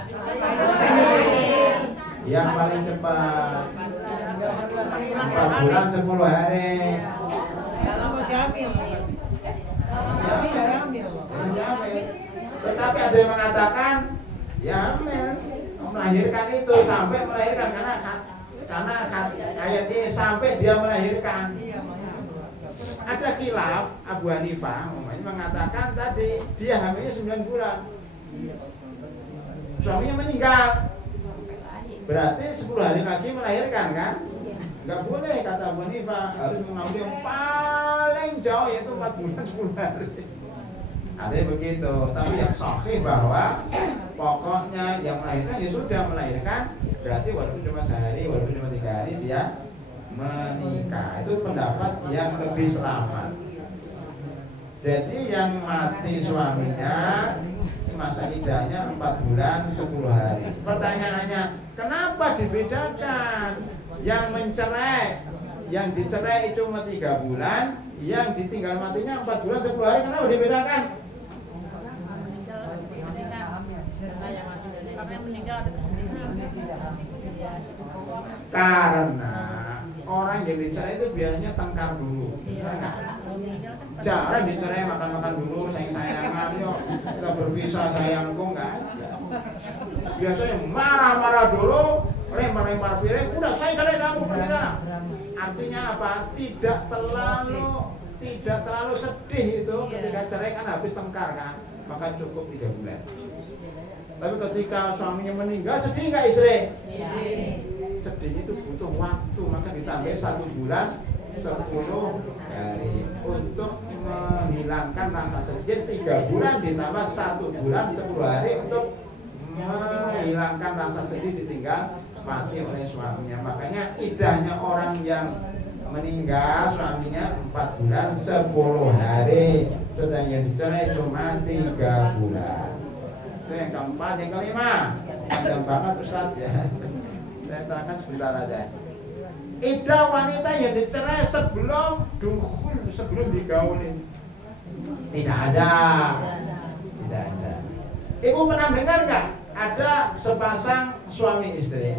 Yang paling cepat 4 bulan 10 hari. Kalau masih hamil, Tetapi ada yang mengatakan ya hamil, melahirkan itu sampai melahirkan karena ayat ini sampai dia melahirkan. Ada khilaf Abu Hanifah mengatakan tadi dia hamilnya 9 bulan, suaminya meninggal, berarti 10 hari lagi melahirkan kan? Enggak boleh, kata Abu Hanifah, harus mengambil yang paling jauh yaitu 4 bulan 10 hari. Ada begitu, tapi yang sahih bahwa pokoknya yang melahirkan ya sudah melahirkan, berarti walaupun cuma sehari, walaupun cuma 3 hari dia menikah. Itu pendapat yang lebih selamat. Jadi yang mati suaminya masa iddahnya 4 bulan 10 hari. Pertanyaannya, kenapa dibedakan? Yang mencerai, yang dicerai itu cuma 3 bulan, yang ditinggal matinya 4 bulan 10 hari, kenapa dibedakan? Karena orang yang dicerai itu biasanya tengkar dulu. Jarang dicerai makan-makan dulu, sayang-sayangan, yuk kita berpisah sayangku, enggak ada. Biasanya marah-marah dulu, lempar-lempar piring, udah saya cerai kamu pergi sana. Artinya apa? Tidak terlalu sedih itu ketika cerai, kan habis tengkar kan, maka cukup 3 bulan. Tapi ketika suaminya meninggal, sedih nggak istri? Sedih itu butuh waktu, maka ditambah 1 bulan 10 hari untuk menghilangkan rasa sedih. 3 bulan ditambah 1 bulan 10 hari untuk menghilangkan rasa sedih ditinggal mati oleh suaminya. Makanya iddahnya orang yang meninggal suaminya 4 bulan 10 hari, sedang yang dicerai cuma 3 bulan. Itu yang keempat. Yang kelima, panjang banget Ustaz ya, saya terangkan sebentar aja. Iddah wanita yang dicerai sebelum dukhul, sebelum digaulin, tidak ada. Ibu pernah dengar nggak ada sepasang suami istri,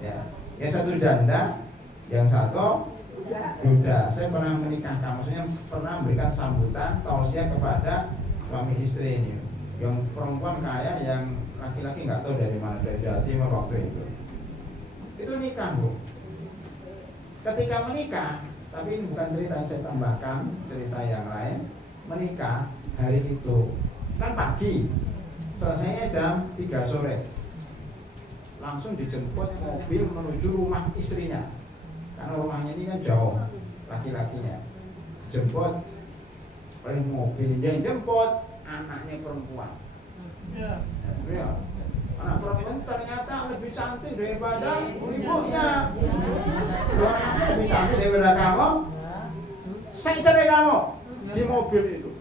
ya, yang satu janda, yang satu duda. Saya pernah menikahkan, maksudnya pernah memberikan sambutan tausiah kepada suami istri ini. Yang perempuan kaya, yang laki-laki nggak tahu dari mana, dari Jawa Timur waktu itu nikah Bu. Ketika menikah, tapi ini bukan cerita yang saya tambahkan, cerita yang lain. Menikah hari itu kan pagi, selesainya jam 3 sore. Langsung dijemput mobil menuju rumah istrinya, karena rumahnya ini kan jauh, laki-lakinya jemput oleh mobil. Yang jemput anaknya perempuan. Ya. Anak perempuan ternyata lebih cantik daripada ibunya. Anaknya lebih cantik daripada kamu. Saya cerai kamu di mobil itu.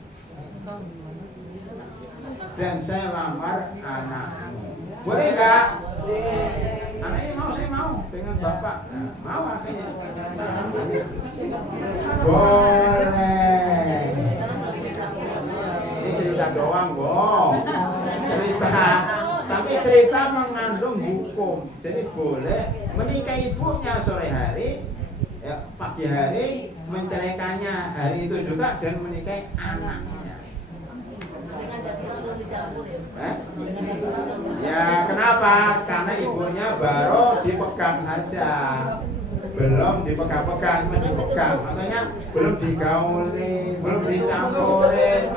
Dan saya lamar anakmu. Boleh nggak? Anaknya mau, saya mau dengan bapak. Nah, mau akhirnya. Boleh. Ini cerita doang, Bong. Cerita. Tapi cerita mengandung hukum. Jadi boleh menikahi ibunya sore hari, ya, pagi hari menceraikannya hari itu juga, dan menikahi anaknya. Ya kenapa? Karena ibunya baru dipegang saja, belum dipegang-pegang, dipegang. Maksudnya belum digauli, belum dicampurin,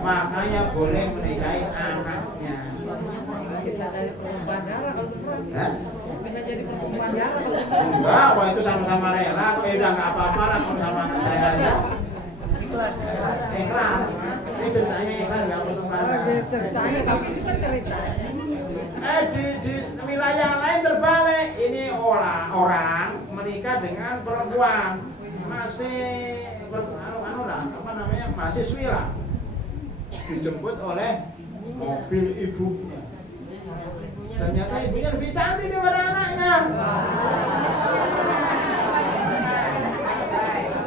makanya boleh menikahi anaknya. Bisa jadi pertumpahan darah kalau gitu. Bisa jadi pertumpahan darah kalau gitu. Enggak, kok itu sama-sama rela, kok udah nggak apa-apa lah kalau sama saya aja. Ikhlas. Ini ceritanya ikhlas, nggak pertumpahan darah. Ceritanya, tapi itu kan ceritanya. Di wilayah lain terbalik. Ini orang menikah dengan perempuan masih mahasiswi lah, dijemput oleh mobil ibunya. Ternyata ibunya lebih cantik daripada anaknya.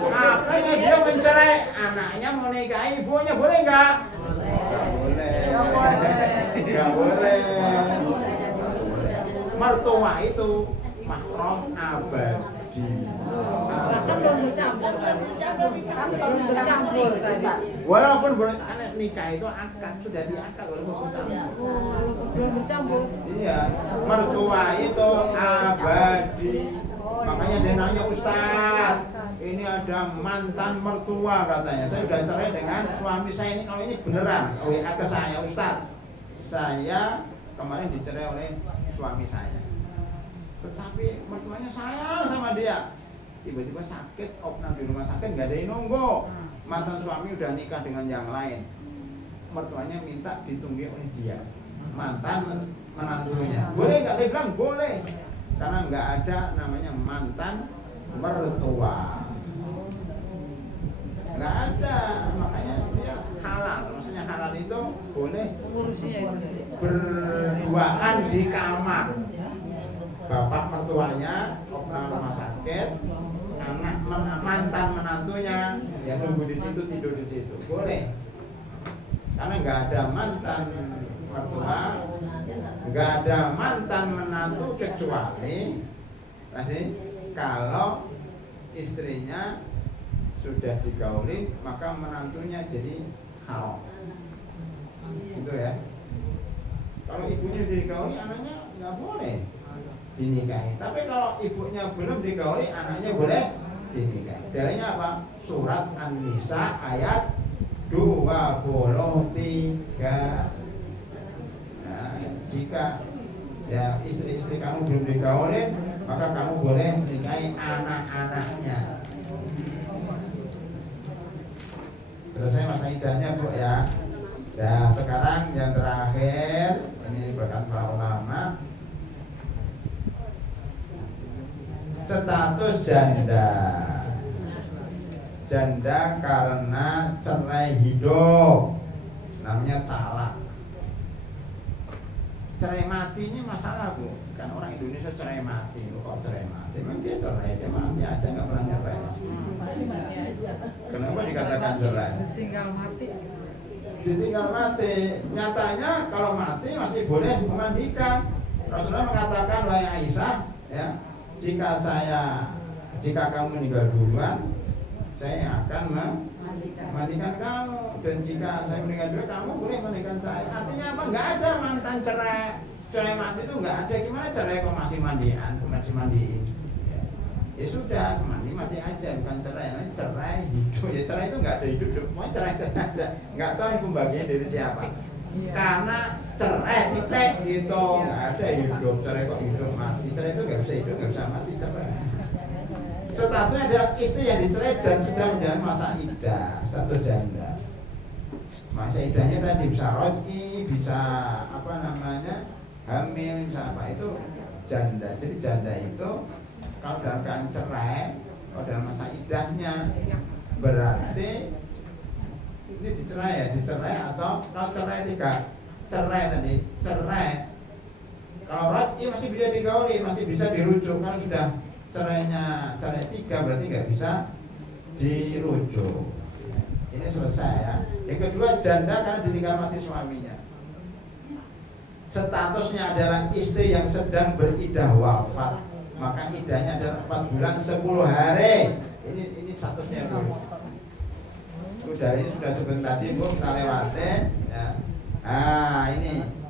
Makanya dia mencerai anaknya, mau nikahi ibunya. Boleh nggak? Nggak boleh. Mertua itu mahram abadi. Kan belum bercampur tadi. Belum bercampur tadi. Walaupun nikah itu akad, sudah diakad walaupun bercampur. Belum bercampur. Iya, mertua itu abadi. Makanya dia nanya, Ustaz, ini ada mantan mertua katanya. Saya sudah cerai dengan suami saya ini. Kalau ini beneran, WA ke saya, Ustaz, saya kemarin dicerai oleh suami saya, tetapi mertuanya sayang sama dia. tiba-tiba sakit, opnam di rumah sakit, nggak ada yang nunggu. Mantan suami udah nikah dengan yang lain, mertuanya minta ditunggu oleh dia, mantan menantunya. Boleh nggak? Saya bilang boleh, karena nggak ada namanya mantan mertua, nggak ada. Makanya dia halal. Maksudnya halal itu boleh Mengurusnya itu. berduaan di kamar. Bapak mertuanya opnam rumah sakit, anak mantan menantunya ya nunggu di situ, tidur di situ, boleh. Karena nggak ada mantan mertua, nggak ada mantan menantu, kecuali tadi kalau istrinya sudah digauli maka menantunya jadi haram, gitu ya. Kalau ibunya digauli, anaknya nggak boleh dinikahi. Tapi kalau ibunya belum digauli, anaknya boleh dinikahi. Dalilnya apa? Surat An-Nisa ayat 23. Nah, jika ya istri-istri kamu belum digauli, maka kamu boleh menikahi anak-anaknya. Selesai masa idahnya, Bu ya. Ya, sekarang yang terakhir ini berkat para ulama, status janda. Janda karena cerai hidup, namanya talak. Cerai mati ini masalah, Bu. Kan orang Indonesia cerai mati. Kok cerai mati? Memang dia cerai, dia mati aja, nggak pernah cerai. Kenapa dikatakan cerai? Ditinggal mati. Ditinggal mati. Nyatanya kalau mati masih boleh memandikan. Rasulullah mengatakan, wahai Aisyah, ya, jika kamu meninggal duluan, saya akan memandikan kamu, dan jika saya meninggal duluan, kamu boleh memandikan saya. Artinya apa? Nggak ada mantan cerai mati itu nggak ada. Gimana cerai kok masih mandiin? Ya sudah, mati aja, bukan cerai. Cerai hidup, ya cerai itu nggak ada hidup, mau cerai aja, nggak tahu ini pembagian dari siapa. Karena cerai titik gitu, nggak ada hidup. Cerai kok hidup mati? Cerai itu nggak bisa hidup, nggak bisa mati. Cerai statusnya adalah istri yang dicerai dan sedang menjalani masa iddah, status janda. Masa iddahnya tadi bisa roj'i, bisa apa namanya hamil, bisa apa, itu janda. Jadi janda itu kalau dalam keadaan cerai, kalau dalam masa iddahnya, berarti ini dicerai atau kalau cerai kalau raj'i masih bisa digauli, masih bisa dirujuk. Kalau sudah cerai 3 berarti nggak bisa dirujuk. Ini selesai ya. Yang kedua, janda karena ditinggal mati suaminya. Statusnya adalah istri yang sedang beridah wafat, maka iddahnya adalah 4 bulan 10 hari. Ini statusnya dulu. Sudah ini sudah sebut tadi, Bu, kita lewatin ya. Ini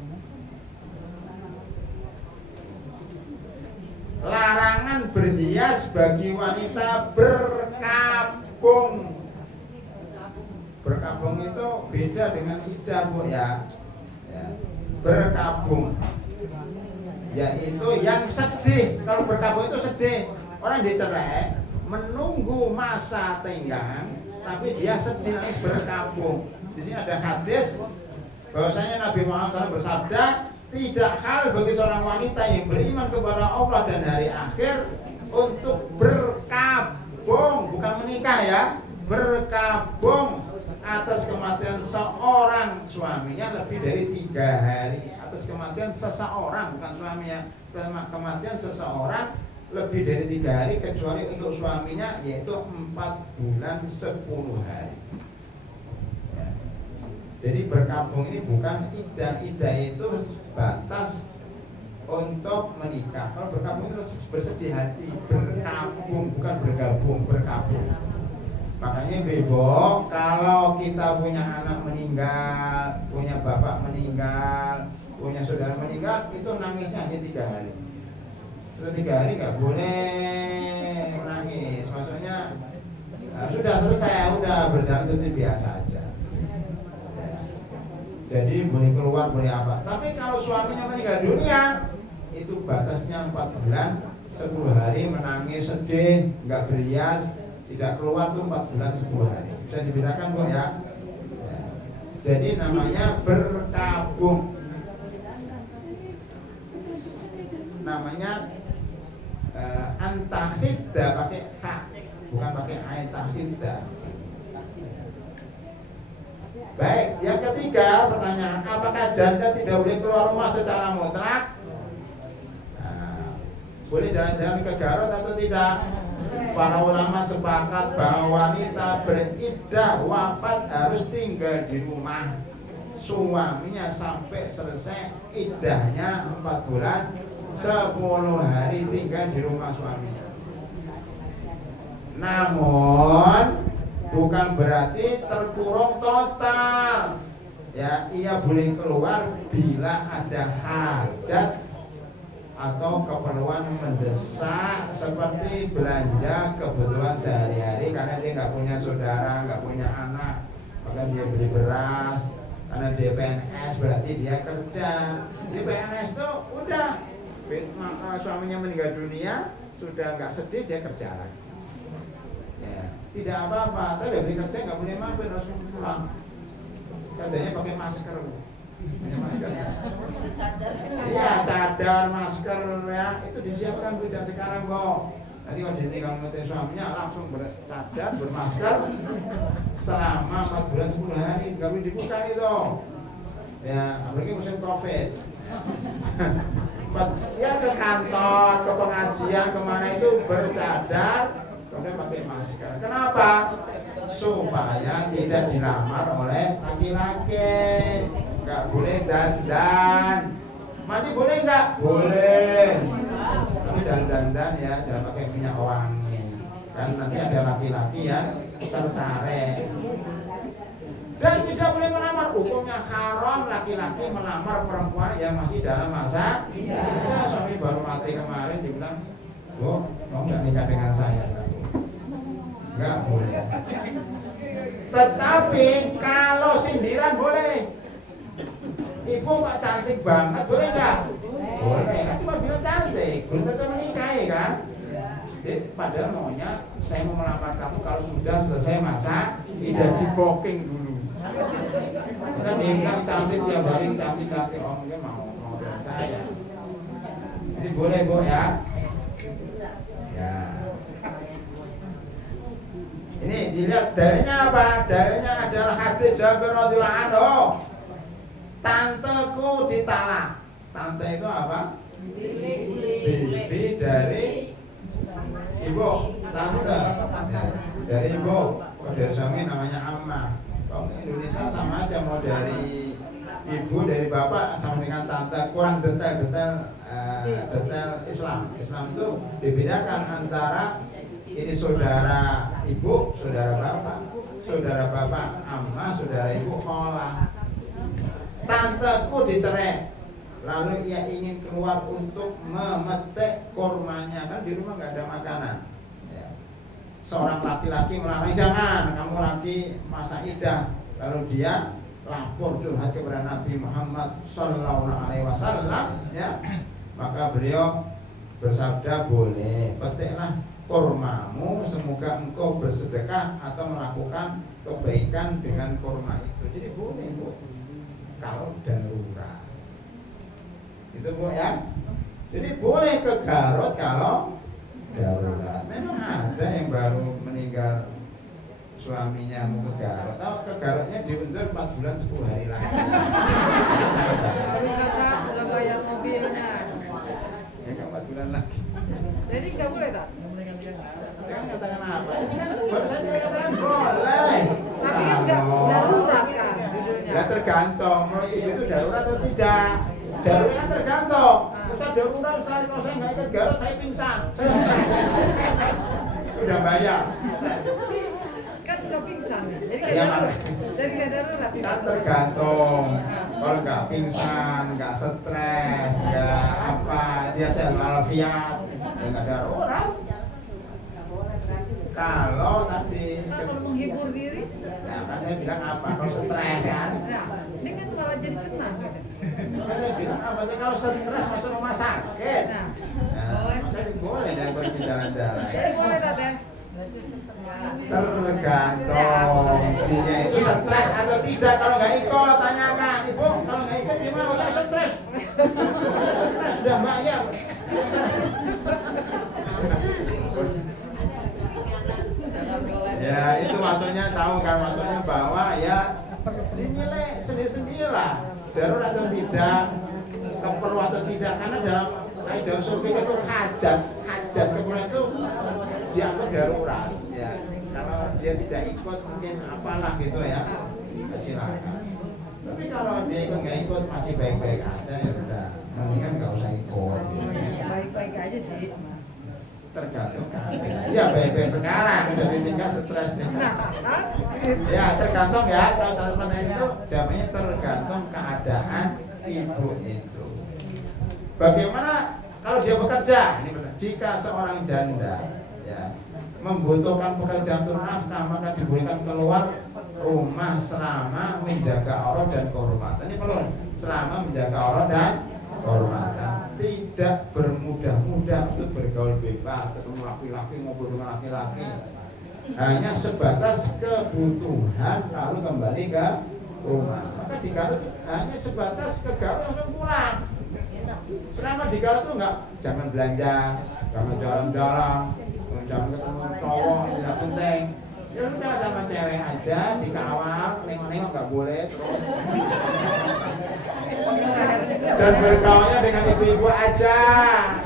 larangan berhias bagi wanita berkabung. Berkabung itu beda dengan iddah, Bu ya. Berkabung yaitu yang sedih. Kalau berkabung itu sedih. Orang dicerai menunggu masa tenggang, tapi dia sedih, nanti berkabung. Di sini ada hadis bahwasanya Nabi Muhammad SAW bersabda, tidak hal bagi seorang wanita yang beriman kepada Allah dan hari akhir untuk berkabung, bukan menikah ya, berkabung atas kematian seorang suaminya lebih dari 3 hari. Atas kematian seseorang, bukan suaminya, kematian seseorang lebih dari 3 hari, kecuali untuk suaminya yaitu 4 bulan 10 hari. Jadi berkabung ini bukan iddah. Iddah itu batas untuk menikah. Kalau berkabung itu bersedih hati, berkabung, bukan bergabung, berkabung. Makanya Bebo, kalau kita punya anak meninggal, punya bapak meninggal, punya saudara meninggal, itu nangisnya hanya 3 hari. Setelah 3 hari nggak boleh menangis. Maksudnya sudah selesai, udah berjalan seperti biasa aja. Jadi boleh keluar, boleh apa. Tapi kalau suaminya meninggal dunia, itu batasnya 4 bulan 10 hari menangis, sedih, nggak berias, tidak keluar tuh 4 bulan 10 hari. Bisa dibedakan kok ya. Jadi namanya berkabung. Namanya antahidda pakai H, bukan pakai antahidda. Baik, yang ketiga pertanyaan, apakah janda tidak boleh keluar rumah secara mutlak? Boleh jalan-jalan ke Garut atau tidak? Para ulama sepakat bahwa wanita beriddah wafat harus tinggal di rumah suaminya sampai selesai iddahnya 4 bulan 10 hari tinggal di rumah suaminya. Namun bukan berarti terkurung total. Ya, ia boleh keluar bila ada hajat atau keperluan mendesak seperti belanja kebutuhan sehari-hari karena dia nggak punya saudara, nggak punya anak, maka dia beli beras. Karena dia PNS berarti dia kerja. Di PNS tuh udah suaminya meninggal dunia sudah nggak sedih, dia kerja lagi. Ya, tidak apa-apa, tapi beli kerja nggak boleh mampir, harus pulang. Kerjanya pakai masker. Iya, cadar, masker ya, itu disiapkan tidak sekarang kok. Nanti kalau ditinggal mati suaminya langsung bercadar, bermasker selama 4 bulan 10 hari, nggak boleh dibuka itu. Ya, apalagi musim COVID. Ya ke kantor, ke pengajian, kemana itu bercadar, kemudian pakai masker. Kenapa? Supaya tidak dilamar oleh laki-laki. Nggak boleh dandan. Mandi boleh nggak? Boleh. Tapi jangan dandan ya, jangan pakai minyak wangi. Kan nanti ada laki-laki yang tertarik. Dan tidak boleh melamar. Hukumnya haram laki-laki melamar perempuan yang masih dalam masa ya, suami baru mati kemarin dibilang, "Bu, mau nggak nikah dengan saya?" Nggak boleh. Tetapi kalau sindiran boleh. Ibu kok cantik banget, boleh nggak? Boleh, kan cuma bilang cantik, belum tentu menikahi kan? Jadi padahal maunya saya mau melamar kamu kalau sudah selesai masa tidak di booking dulu. Kan dia bilang cantik tiap hari, cantik, oh mungkin mau dengan saya. Jadi boleh Bu ya. Ya. Ini dilihat dalilnya apa? Dalilnya adalah hadis Jabir radhiyallahu anhu. Tanteku ditalak. Tante itu apa? Bibi dari ibu. Tante dari ibu. Kalau dari suami namanya amma. Kalau Indonesia sama aja, mau dari ibu, dari bapak sama dengan tante. Kurang detail Islam. Islam itu dibedakan antara ini saudara ibu, saudara bapak amma, saudara ibu kholah. Tanteku dicerai, lalu ia ingin keluar untuk memetik kurmanya, kan di rumah nggak ada makanan. Ya. Seorang laki-laki melarang, jangan, kamu lagi masa iddah. Lalu dia lapor curhat kepada Nabi Muhammad Sallallahu Alaihi Wasallam, ya. Maka beliau bersabda, boleh, petiklah kurmamu, semoga engkau bersedekah atau melakukan kebaikan dengan kurma itu. Jadi boleh, Bu. Kalau darurat itu Bu ya. Jadi boleh ke Garut kalau darurat. Memang ada yang baru meninggal suaminya mau ke Garut, atau ke Garutnya diundur 4 bulan 10 hari lagi. Tapi kakak udah bayar mobilnya. Ya kan 4 bulan lagi. Jadi nggak boleh tak? Jangan katakan apa? Baru saja katakan boleh. Tapi kan nggak darurat kan judulnya. Ya tergantung, menurut ibu itu darurat atau tidak. Darurat tergantung. Ustaz darurat, Ustaz kalau saya nggak ikut Garut saya pingsan. Udah bayar. Kan nggak pingsan, jadi nggak Ya, darurat. Jadi nggak darurat. Kan tergantung. Kalau nggak pingsan, nggak stres, ya apa, dia sehat walafiat, ya nggak darurat. Kalau tadi Kalau menghibur diri, nah kan saya bilang apa, kalau stres kan. nah ini kan malah jadi senang. Kan saya bilang apa, kalau stres masuk rumah sakit. Nah, Nah, makanya boleh dah pergi jalan-jalan. Jadi boleh tadi. Tergantung dia itu stres atau tidak. Kalau nggak ikut tanyakan, ibu kalau nggak ikut gimana? Saya stres. Stres sudah bayar. Ya itu maksudnya tahu kan, maksudnya bahwa ya dinilai sendiri-sendiri lah, darurat atau tidak, perlu atau tidak, karena dalam kaidah survei itu hajat kemudian itu dianggap darurat ya. Kalau dia tidak ikut mungkin apalah gitu ya, silakan. Tapi kalau dia ikut nggak ikut masih baik-baik aja ya udah, mendingan nggak usah ikut. Baik-baik aja sih. Tergantung ya baik-baik sekarang udah ditinggal stres nih. Ya tergantung ya, kalau teman itu jawabannya tergantung keadaan ibu itu. Bagaimana kalau dia bekerja? Ini benar. Jika seorang janda ya membutuhkan pekerjaan untuk nafkah, maka dibolehkan keluar rumah selama menjaga aurat dan kehormatan. Ini perlu selama menjaga aurat dan kehormatan, tidak bermudah-mudah untuk bergaul bebas, ketemu laki-laki ngobrol dengan laki-laki, hanya sebatas kebutuhan lalu kembali ke rumah. Maka di Garut hanya sebatas ke Garut langsung pulang. Selama di Garut tuh jangan belanja, jangan jalan-jalan, jangan ketemu cowok, tidak penting. Ya udah sama cewek aja, dikawal, nengok-nengok nggak boleh terus. Dan berkawannya dengan ibu-ibu aja,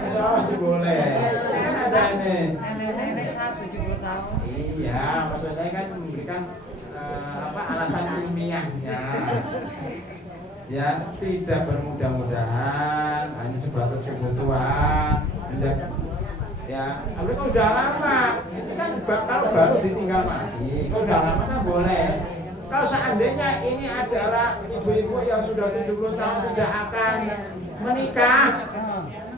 insya Allah masih boleh. Kan ada nih. Nenek-nenek 70 tahun. Iya, maksudnya kan memberikan alasan ilmiahnya. Ya, tidak bermudah-mudahan, hanya sebatas kebutuhan. Ya, tapi kalau udah lama, itu kan kalau baru ditinggal mati, kalau udah lama kan boleh. Kalau seandainya ini adalah ibu-ibu yang sudah 70 tahun tidak akan menikah,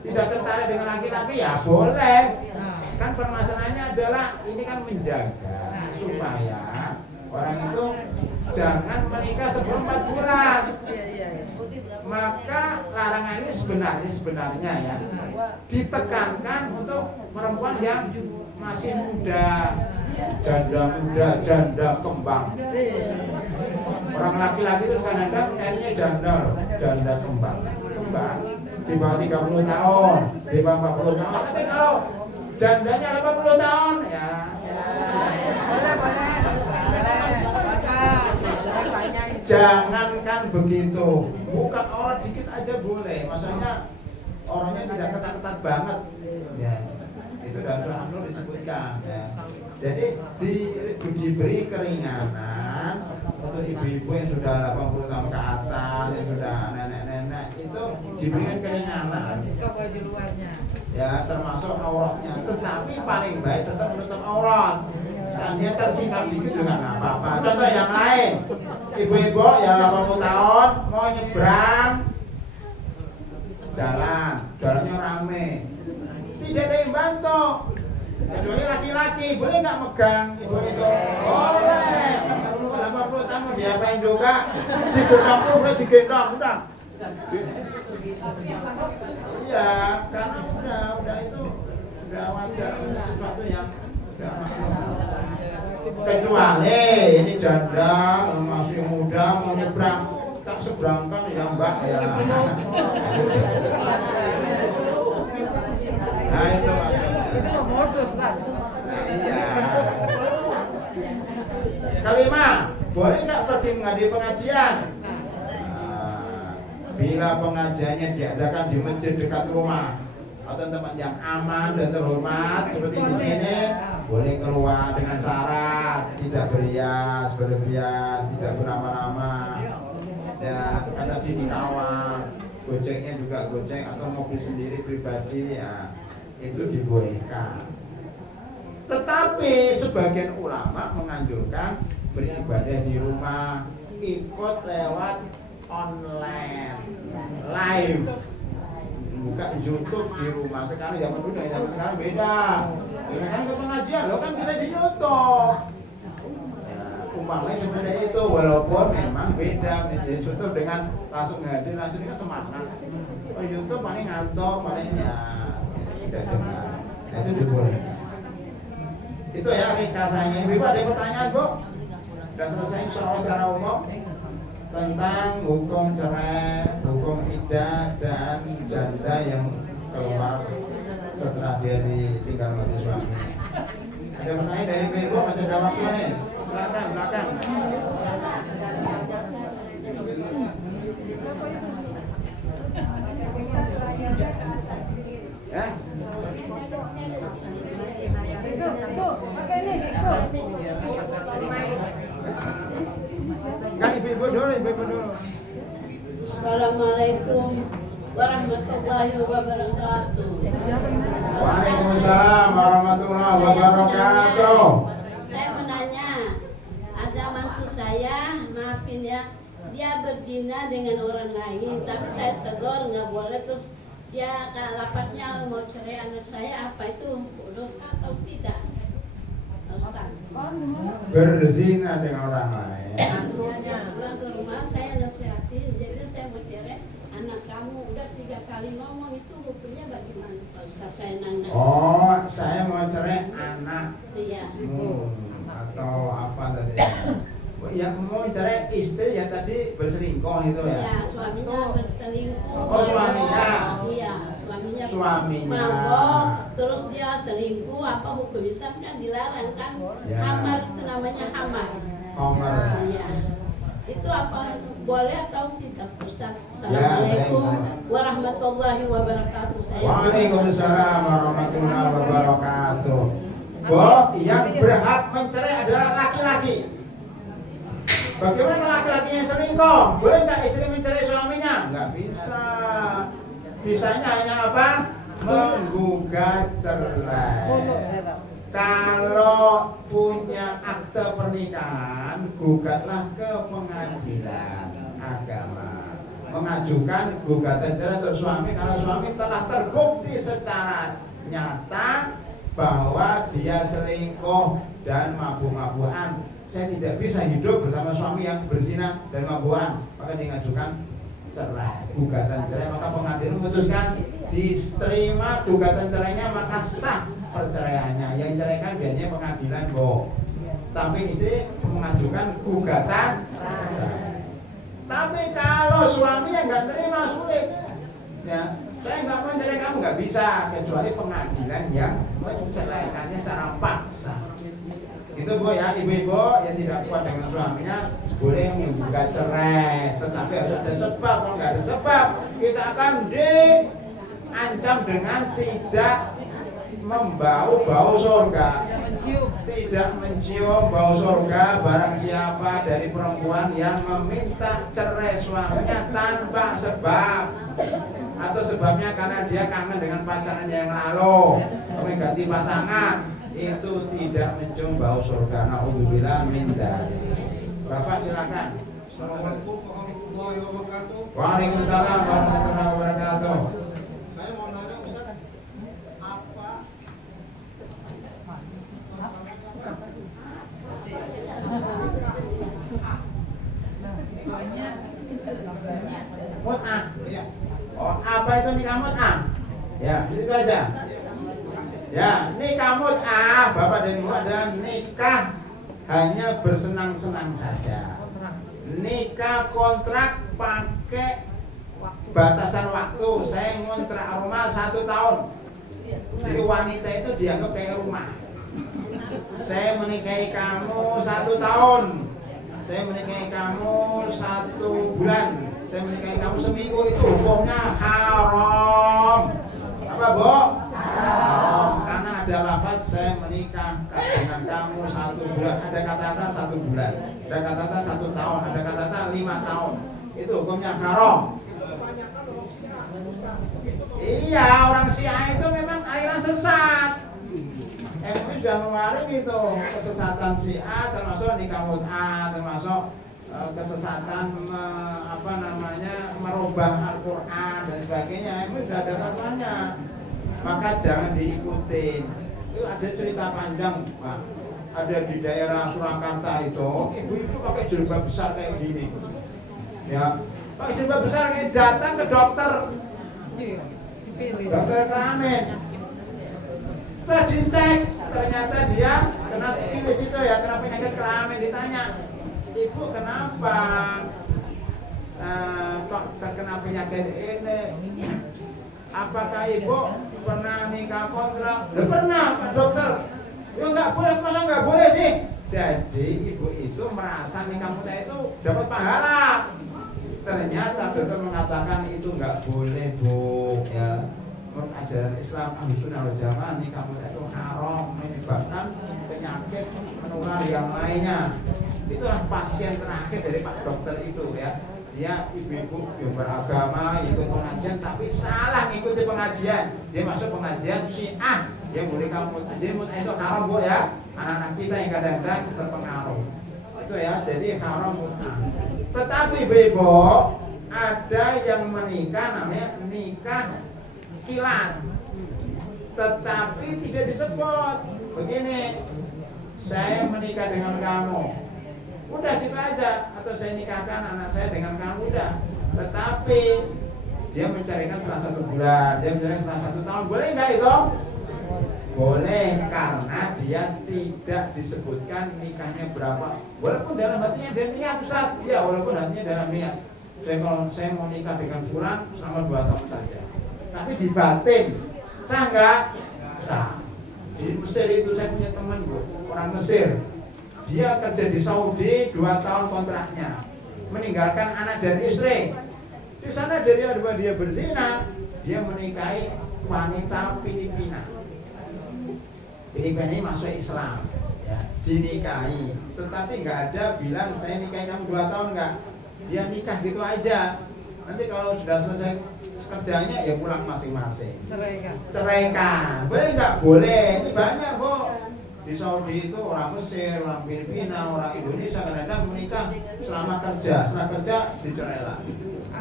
tidak tertarik dengan laki-laki, ya boleh. Kan permasalahannya adalah ini kan menjaga supaya orang itu jangan menikah sebelum 4 bulan. Maka larangan ini sebenarnya ya ditekankan untuk perempuan yang masih muda, janda kembang. Orang laki-laki itu kadang-kadang kayaknya janda kembang di bawah 30 tahun, di bawah 40 tahun. Tapi kalau jandanya 80 tahun ya jangankan begitu, buka aurat dikit aja boleh. Maksudnya orangnya tidak ketat-ketat banget ya. Itu dalam surah An-Nur disebutkan ya. Jadi diberi keringanan untuk ibu-ibu yang sudah 80 tahun ke atas, yang sudah nenek-nenek, itu diberikan keringanan. Buka baju luarnya. Ya, termasuk auratnya. Tetapi paling baik tetap menutup aurat. Seandainya tersingkap dikit juga nggak apa-apa. Contoh yang lain, ibu-ibu yang 80 tahun mau nyebrang jalannya rame, tidak ada yang bantu kecuali laki-laki. Boleh nggak megang ibu itu? Boleh. 80 tahun diapain juga? Digendong udah. Iya, karena udah itu udah wajar, sesuatu yang udah maklum. Kecuali ini janda masih muda mau nyebrang, tak seberangkan ya mbak ya. Nah itu maksudnya. Itu mah modus lah. Nah, iya. Kelima, boleh nggak pergi menghadiri pengajian? Bila pengajiannya diadakan di masjid dekat rumah atau tempat yang aman dan terhormat seperti di sini, boleh keluar dengan syarat tidak berhias, berlebihan, tidak bernama-nama. Ya, kan tadi dikawal, gojeknya juga gojek atau mobil sendiri pribadi ya, itu dibolehkan. Tetapi sebagian ulama menganjurkan beribadah di rumah, ikut lewat online, live, buka YouTube di rumah. Sekarang zaman dulu dengan zaman sekarang beda. Kan ke pengajian lo kan bisa di YouTube. Ya, umpamanya seperti itu, walaupun memang beda. Di YouTube dengan langsung hadir langsung kan semangat. Oh YouTube paling ngantuk, paling ya tidak dengar. Itu dibolehkan. Itu ya ringkasannya. Ibu ada pertanyaan, Bu? Sudah selesai insyaallah secara umum tentang hukum cerai, hukum iddah dan janda yang keluar setelah dia ditinggal mati suami. Ada pertanyaan dari ibu? Masih ada waktu nih? Belakang. Ya? Kan ibu dulu. Assalamualaikum warahmatullahi wabarakatuh. Waalaikumsalam warahmatullahi wabarakatuh. Saya menanya, ada mantu saya, maafin ya, dia berzina dengan orang lain, tapi saya tegur nggak boleh, terus dia lapatnya mau cerai anak saya, apa itu dosa atau tidak? Ustaz. Berzina dengan orang lain. Dia pulang ke rumah, saya nasihatin, jadi saya mau cerai anak kamu, udah 3 kali ngomong, itu hukumnya bagaimana Pak Ustaz? Saya nanya. Oh, saya mau cerai anak. Iya. Atau apa tadi? Ya mau cerai istri ya tadi berselingkuh itu ya? Iya, suaminya berselingkuh. Oh, suaminya. Iya, suaminya. Mabok, terus dia selingkuh, apa hukum Islam kan dilarang kan? Ya. Hamar itu namanya hamar. Hamar. Iya. Itu apa boleh atau tidak Ustaz? Ya, Assalamualaikum baik. warahmatullahi wabarakatuh. Waalaikumsalam warahmatullahi wabarakatuh. Bu, yang berhak mencerai adalah laki-laki. Bagaimana laki-laki yang selingkuh? Boleh nggak istri mencerai suaminya? Nggak bisa. Bisanya hanya apa? Menggugat cerai. Kalau punya akte pernikahan, gugatlah ke pengadilan agama. Mengajukan gugatan cerai untuk suami kalau suami telah terbukti secara nyata bahwa dia selingkuh dan mabuk-mabukan. Saya tidak bisa hidup bersama suami yang berzina dan mabukan, maka diajukan cerai, gugatan cerai, maka pengadilan memutuskan diterima gugatan cerainya, maka sah perceraiannya. Yang ceraikan biasanya pengadilan, Bu. Tapi istri mengajukan gugatan cerai. Tapi kalau suaminya nggak terima, sulit. Ya, saya nggak mau cerai kamu, nggak bisa, kecuali pengadilan yang menceraikannya secara paksa. Itu Bu ya, ibu-ibu yang tidak kuat dengan suaminya boleh menggugat cerai, tetapi harus ada sebab. Kalau nggak ada sebab, kita akan diancam dengan tidak membau surga, tidak mencium bau surga barang siapa dari perempuan yang meminta cerai suaminya tanpa sebab, atau sebabnya karena dia kangen dengan pacarnya yang lalu, tapi ganti pasangan, itu tidak mencium bau surga. Naudzubillah min dzalik. Bapak silakan. Assalamualaikum warahmatullahi wabarakatuh. Waalaikumsalam warahmatullahi wabarakatuh. Saya mau nanya Ustaz, apa mut'ah? Oh, apa itu nikah mut'ah? Ya, itu aja. Ya, nikah mut'ah, Bapak dan Ibu, adalah nikah hanya bersenang-senang saja. Nikah kontrak pakai batasan waktu. Saya ngontrak rumah 1 tahun. Jadi wanita itu dianggap kayak rumah. Saya menikahi kamu 1 tahun. Saya menikahi kamu 1 bulan. Saya menikahi kamu seminggu, itu hukumnya haram. Apa, Bu? Haram. Karena ada lafaz saya menikah dengan kamu 1 bulan. Ada kata-kata 1 bulan. Ada kata-kata 1 tahun. Ada kata-kata 5 tahun. Itu hukumnya haram. Iya, orang Syiah itu memang aliran sesat. MUI sudah mengeluarkan itu kesesatan Syiah, termasuk nikah mut'ah, termasuk kesesatan merubah Al-Quran dan sebagainya. MUI sudah ada fatwanya. Maka jangan diikutin. Itu ada cerita panjang, Pak. Ada di daerah Surakarta itu, ibu-ibu pakai jilbab besar kayak gini. Ya, pakai jilbab besar kayak datang ke dokter. Dokter kelamin. Setelah dicek, ternyata dia kena sifilis itu ya, kena penyakit kelamin. Ditanya, ibu kenapa kok terkena penyakit ini? Apakah ibu pernah nikah kontrak? Pernah, Pak Dokter. Ya nggak boleh, masa nggak boleh sih? Jadi ibu itu merasa nikah muda itu dapat pahala. Ternyata dokter mengatakan itu nggak boleh, Bu. Ya, menurut ajaran Islam Ahlussunnah wal Jamaah nikah muda itu haram, menyebabkan penyakit menular yang lainnya. Itulah pasien terakhir dari Pak Dokter itu ya. Dia ibu-ibu yang beragama, ikut pengajian, tapi salah ngikuti pengajian. Dia masuk pengajian Syiah, dia boleh kamu. Jadi itu haram, Bu ya. Anak-anak kita yang kadang-kadang terpengaruh. Itu ya, jadi haram mut'ah. Tetapi ibu, ada yang menikah namanya nikah kilat. Tetapi tidak disebut. Begini, saya menikah dengan kamu. Udah gitu aja, atau saya nikahkan anak saya dengan kamu, udah. Tetapi dia mencarikan setelah 1 bulan, dia mencarikan setelah 1 tahun, boleh nggak itu? Boleh, karena dia tidak disebutkan nikahnya berapa. Walaupun dalam hatinya dia niat, Ustaz. Ya, walaupun hatinya dalam niat. Kalau saya mau nikah dengan fulan selama 2 tahun saja. Tapi di batin, sah nggak? Sah. Di Mesir itu saya punya teman, Bu, orang Mesir. Dia kerja di Saudi 2 tahun kontraknya, meninggalkan anak dan istri. Di sana dia berzina, dia menikahi wanita Filipina. Filipina ini masuk Islam, ya, dinikahi. Tetapi nggak ada bilang saya nikahi kamu 2 tahun nggak. Dia nikah gitu aja. Nanti kalau sudah selesai kerjanya ya pulang masing-masing. Ceraikan. Boleh nggak? Boleh. Ini banyak, Bu. Di Saudi itu orang Mesir, orang Filipina, orang Indonesia kadang-kadang menikah selama kerja, setelah kerja dicerai lagi.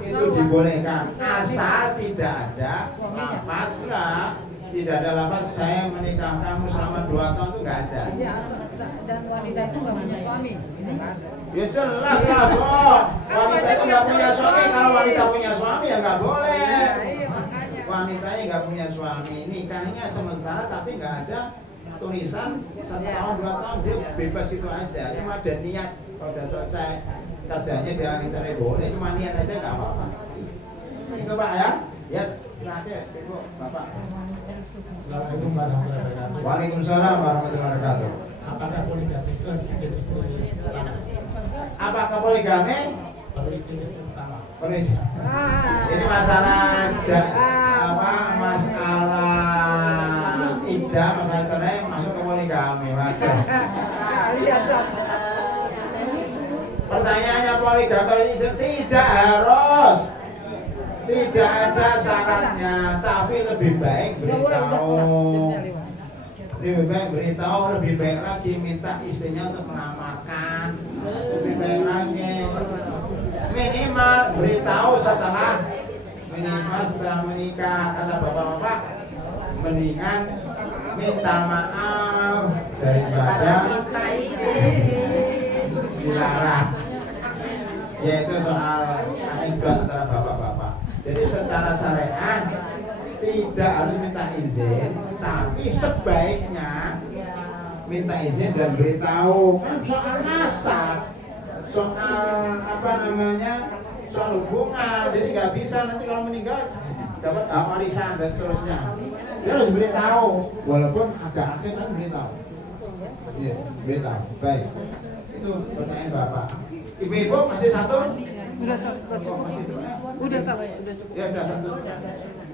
Itu dibolehkan, asal tidak ada lafaz, tidak ada lafaz saya menikah kamu selama 2 tahun, itu nggak ada. Dan wanita itu nggak punya suami, nggak ada. Ya jelas lah, Bro. Wanita itu nggak punya suami. Kalau wanita punya suami ya nggak boleh. Wanitanya nggak punya suami, nikahnya sementara tapi nggak ada tulisan 1 tahun 2 tahun, dia bebas itu aja. Cuma ada niat, kalau sudah selesai kerjanya biar cerai boleh, cuma niat aja nggak apa-apa. Itu Pak ya. Ya terakhir, Ibu, Bapak. Assalamualaikum warahmatullahi wabarakatuh. Waalaikumsalam warahmatullahi wabarakatuh. Apakah poligami itu sedikit itu utama? Apakah poligami? Poligami itu utama. Ini masalah masalah iddah, masalah cerai masuk ke poligami. Pertanyaannya poligami tidak harus, tidak ada syaratnya, tapi lebih baik beritahu. Lebih baik beritahu, lebih baik lagi minta istrinya untuk menamakan, lebih baik lagi. Minimal beritahu setelah menikah, kata bapak-bapak, mendingan minta maaf daripada dilarang. Yaitu soal akibat antara bapak-bapak. Jadi secara syariat tidak harus minta izin, tapi sebaiknya minta izin dan beritahu. Soal nasab, soal soal hubungan, jadi nggak bisa nanti kalau meninggal dapat warisan dan seterusnya. Dia harus beritahu, walaupun agak akhir kan beritahu. Iya, beritahu. Baik, itu pertanyaan Bapak. Ibu-ibu masih satu? Udah cukup. Udah cukup. Ya udah satu.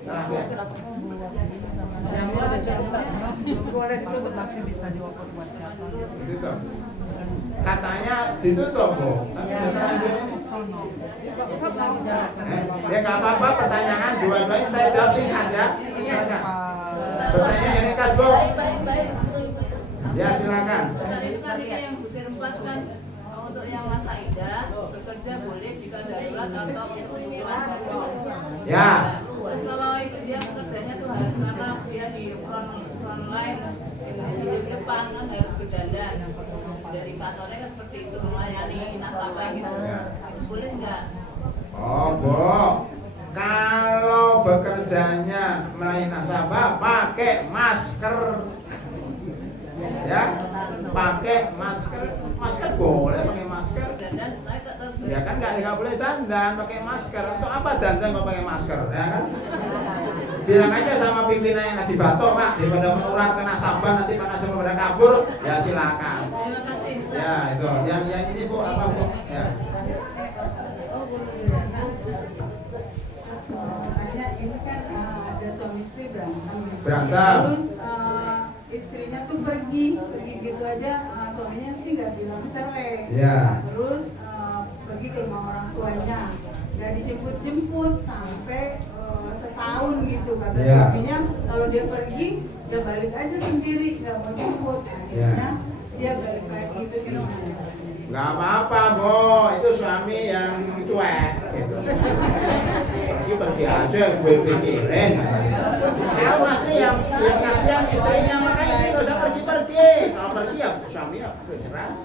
Terakhir. Yang ini udah cukup tak? Boleh ditutup tapi bisa dioper buat siapa? Ditutup. Katanya ditutup, Bu. Tapi ya nggak apa-apa, pertanyaan dua-duanya saya jawab singkat ya. Pertanyaan yang khas, Bu. Ya silakan. Tadi yang butir 4 kan untuk yang masa idah bekerja boleh jika darurat atau untuk Ya. Terus kalau dia kerjanya tuh harus karena dia di front line di depan kan harus berdandan. Dari kantornya kan seperti itu melayani nasabah gitu. Ya. Boleh nggak? Oh, Bu. Kalau bekerjanya melayani nasabah pakai masker ya pakai masker. Masker boleh pakai masker. Dandan, saya tak tahu. Ya kan nggak boleh dandan pakai masker. Untuk apa dandan kalau pakai masker? Ya kan? Bilang aja sama pimpinan yang lagi batuk, Pak, daripada menular kena saban nanti panasnya pada kabur, ya silakan. Terima kasih. Ya itu, yang ini Bu apa Bu? Ya. Oh, boleh. Makanya ini kan ada suami istri berantem. Berantem. Terus istrinya tuh pergi gitu aja, suaminya sih nggak bilang cerai. Ya. Terus pergi ke rumah orang tuanya, nggak dijemput-jemput sampai setahun gitu kata Ya. suaminya. Kalau dia pergi, dia balik aja sendiri, nggak mau jemput. Akhirnya dia balik lagi itu gimana? Nggak apa-apa, Bo. Itu suami yang cuek gitu. Pergi aja, gue pikirin. Itu pasti yang kasihan istrinya, makanya istri nggak usah pergi-pergi. Kalau pergi ya suami ya bercerai.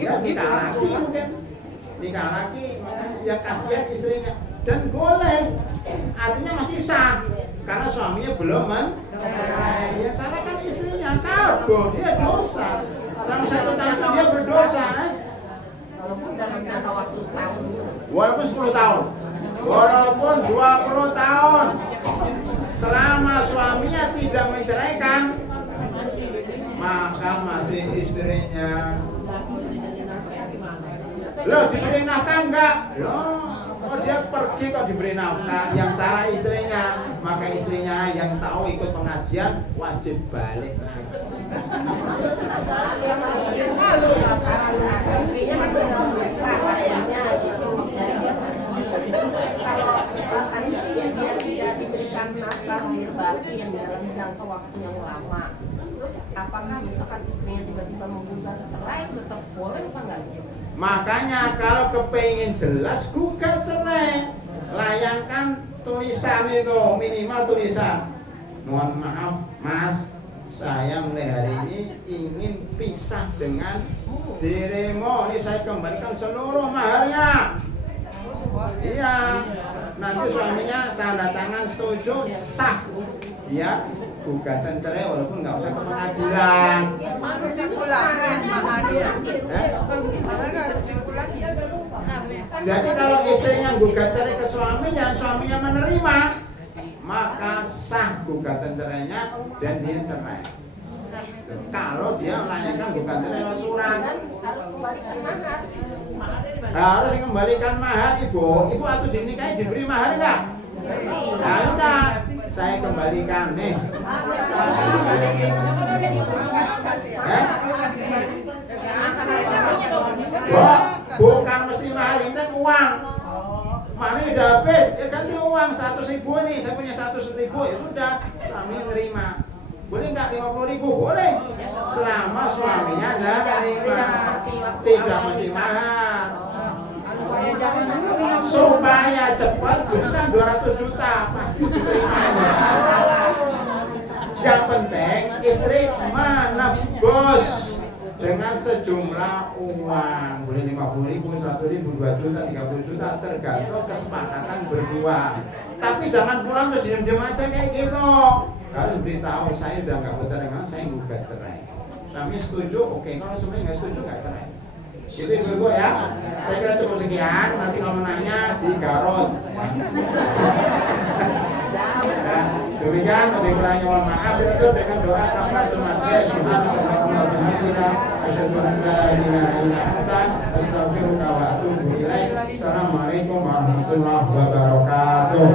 Ya nikah lagi mungkin. Nikah lagi, makanya yang kasihan istrinya. Dan boleh, artinya masih sah. Karena suaminya belum mencerai. Ya salah kan istrinya, kabur, dia dosa. Selama 1 tahun itu dia berdosa. Walaupun dalam jangka waktu setahun. Walaupun 10 tahun, walaupun 20 tahun, selama suaminya tidak menceraikan, maka masih istrinya. Loh, diberi nafkah enggak? Loh, oh dia pergi kok diberi nafkah, yang salah istrinya. Maka istrinya yang tahu ikut pengajian wajib balik lagi. Istrinya kan udah menikah kayaknya gitu. Jadi dia pergi. Terus kalau misalkan dia tidak diberikan nafkah lahir batin dalam jangka waktu yang lama, terus apakah misalkan istrinya tiba-tiba menggugat cerai, tetap boleh apa enggak gitu? Makanya kalau kepengen jelas gugat cerai. Layangkan tulisan itu, minimal tulisan. Mohon maaf, Mas, saya mulai hari ini ingin pisah dengan dirimu. Ini saya kembalikan seluruh maharnya. Iya. Nanti suaminya tanda tangan setuju, sah. Dia gugatan cerai walaupun nggak usah ke pengadilan. Jadi kalau istrinya gugat cerai ke suaminya, suaminya menerima, maka sah gugatan cerainya dan dia cerai. Kalau dia melayangkan gugatan cerai lewat surat, Harus kembalikan mahar. harus dikembalikan mahar. Ibu atau dinikahi diberi mahar nggak? Nah, udah, saya kembalikan nih. Bukan mesti mahar, ini kan uang. Mana udah habis, ya ganti uang 100.000 nih, saya punya 100.000, ya sudah, suami nerima. Boleh nggak 50.000? Boleh, selama suaminya nerima. Tidak mesti mahar. Supaya cepat, bukan 200 juta pasti diterimanya. Yang penting istri menebus dengan sejumlah uang, boleh 50.000, 100.000, 2 juta, 30 juta, tergantung kesepakatan berdua. Tapi jangan pulang terus diam-diam aja kayak gitu. Harus beritahu, saya udah nggak betah dengan saya gugat cerai. Suami setuju, oke. Kalau suami nggak setuju nggak cerai. Itu ibu-ibu ya. Saya kira cukup sekian. Nanti kalau menanya di Garut. Demikian, lebih kurangnya mohon maaf. Itu dengan doa kafaratul majlis. Subhanallah bihamdika asyhadu an la ilaha illa anta astaghfiruka wa atubu ilaik. Assalamualaikum warahmatullahi wabarakatuh.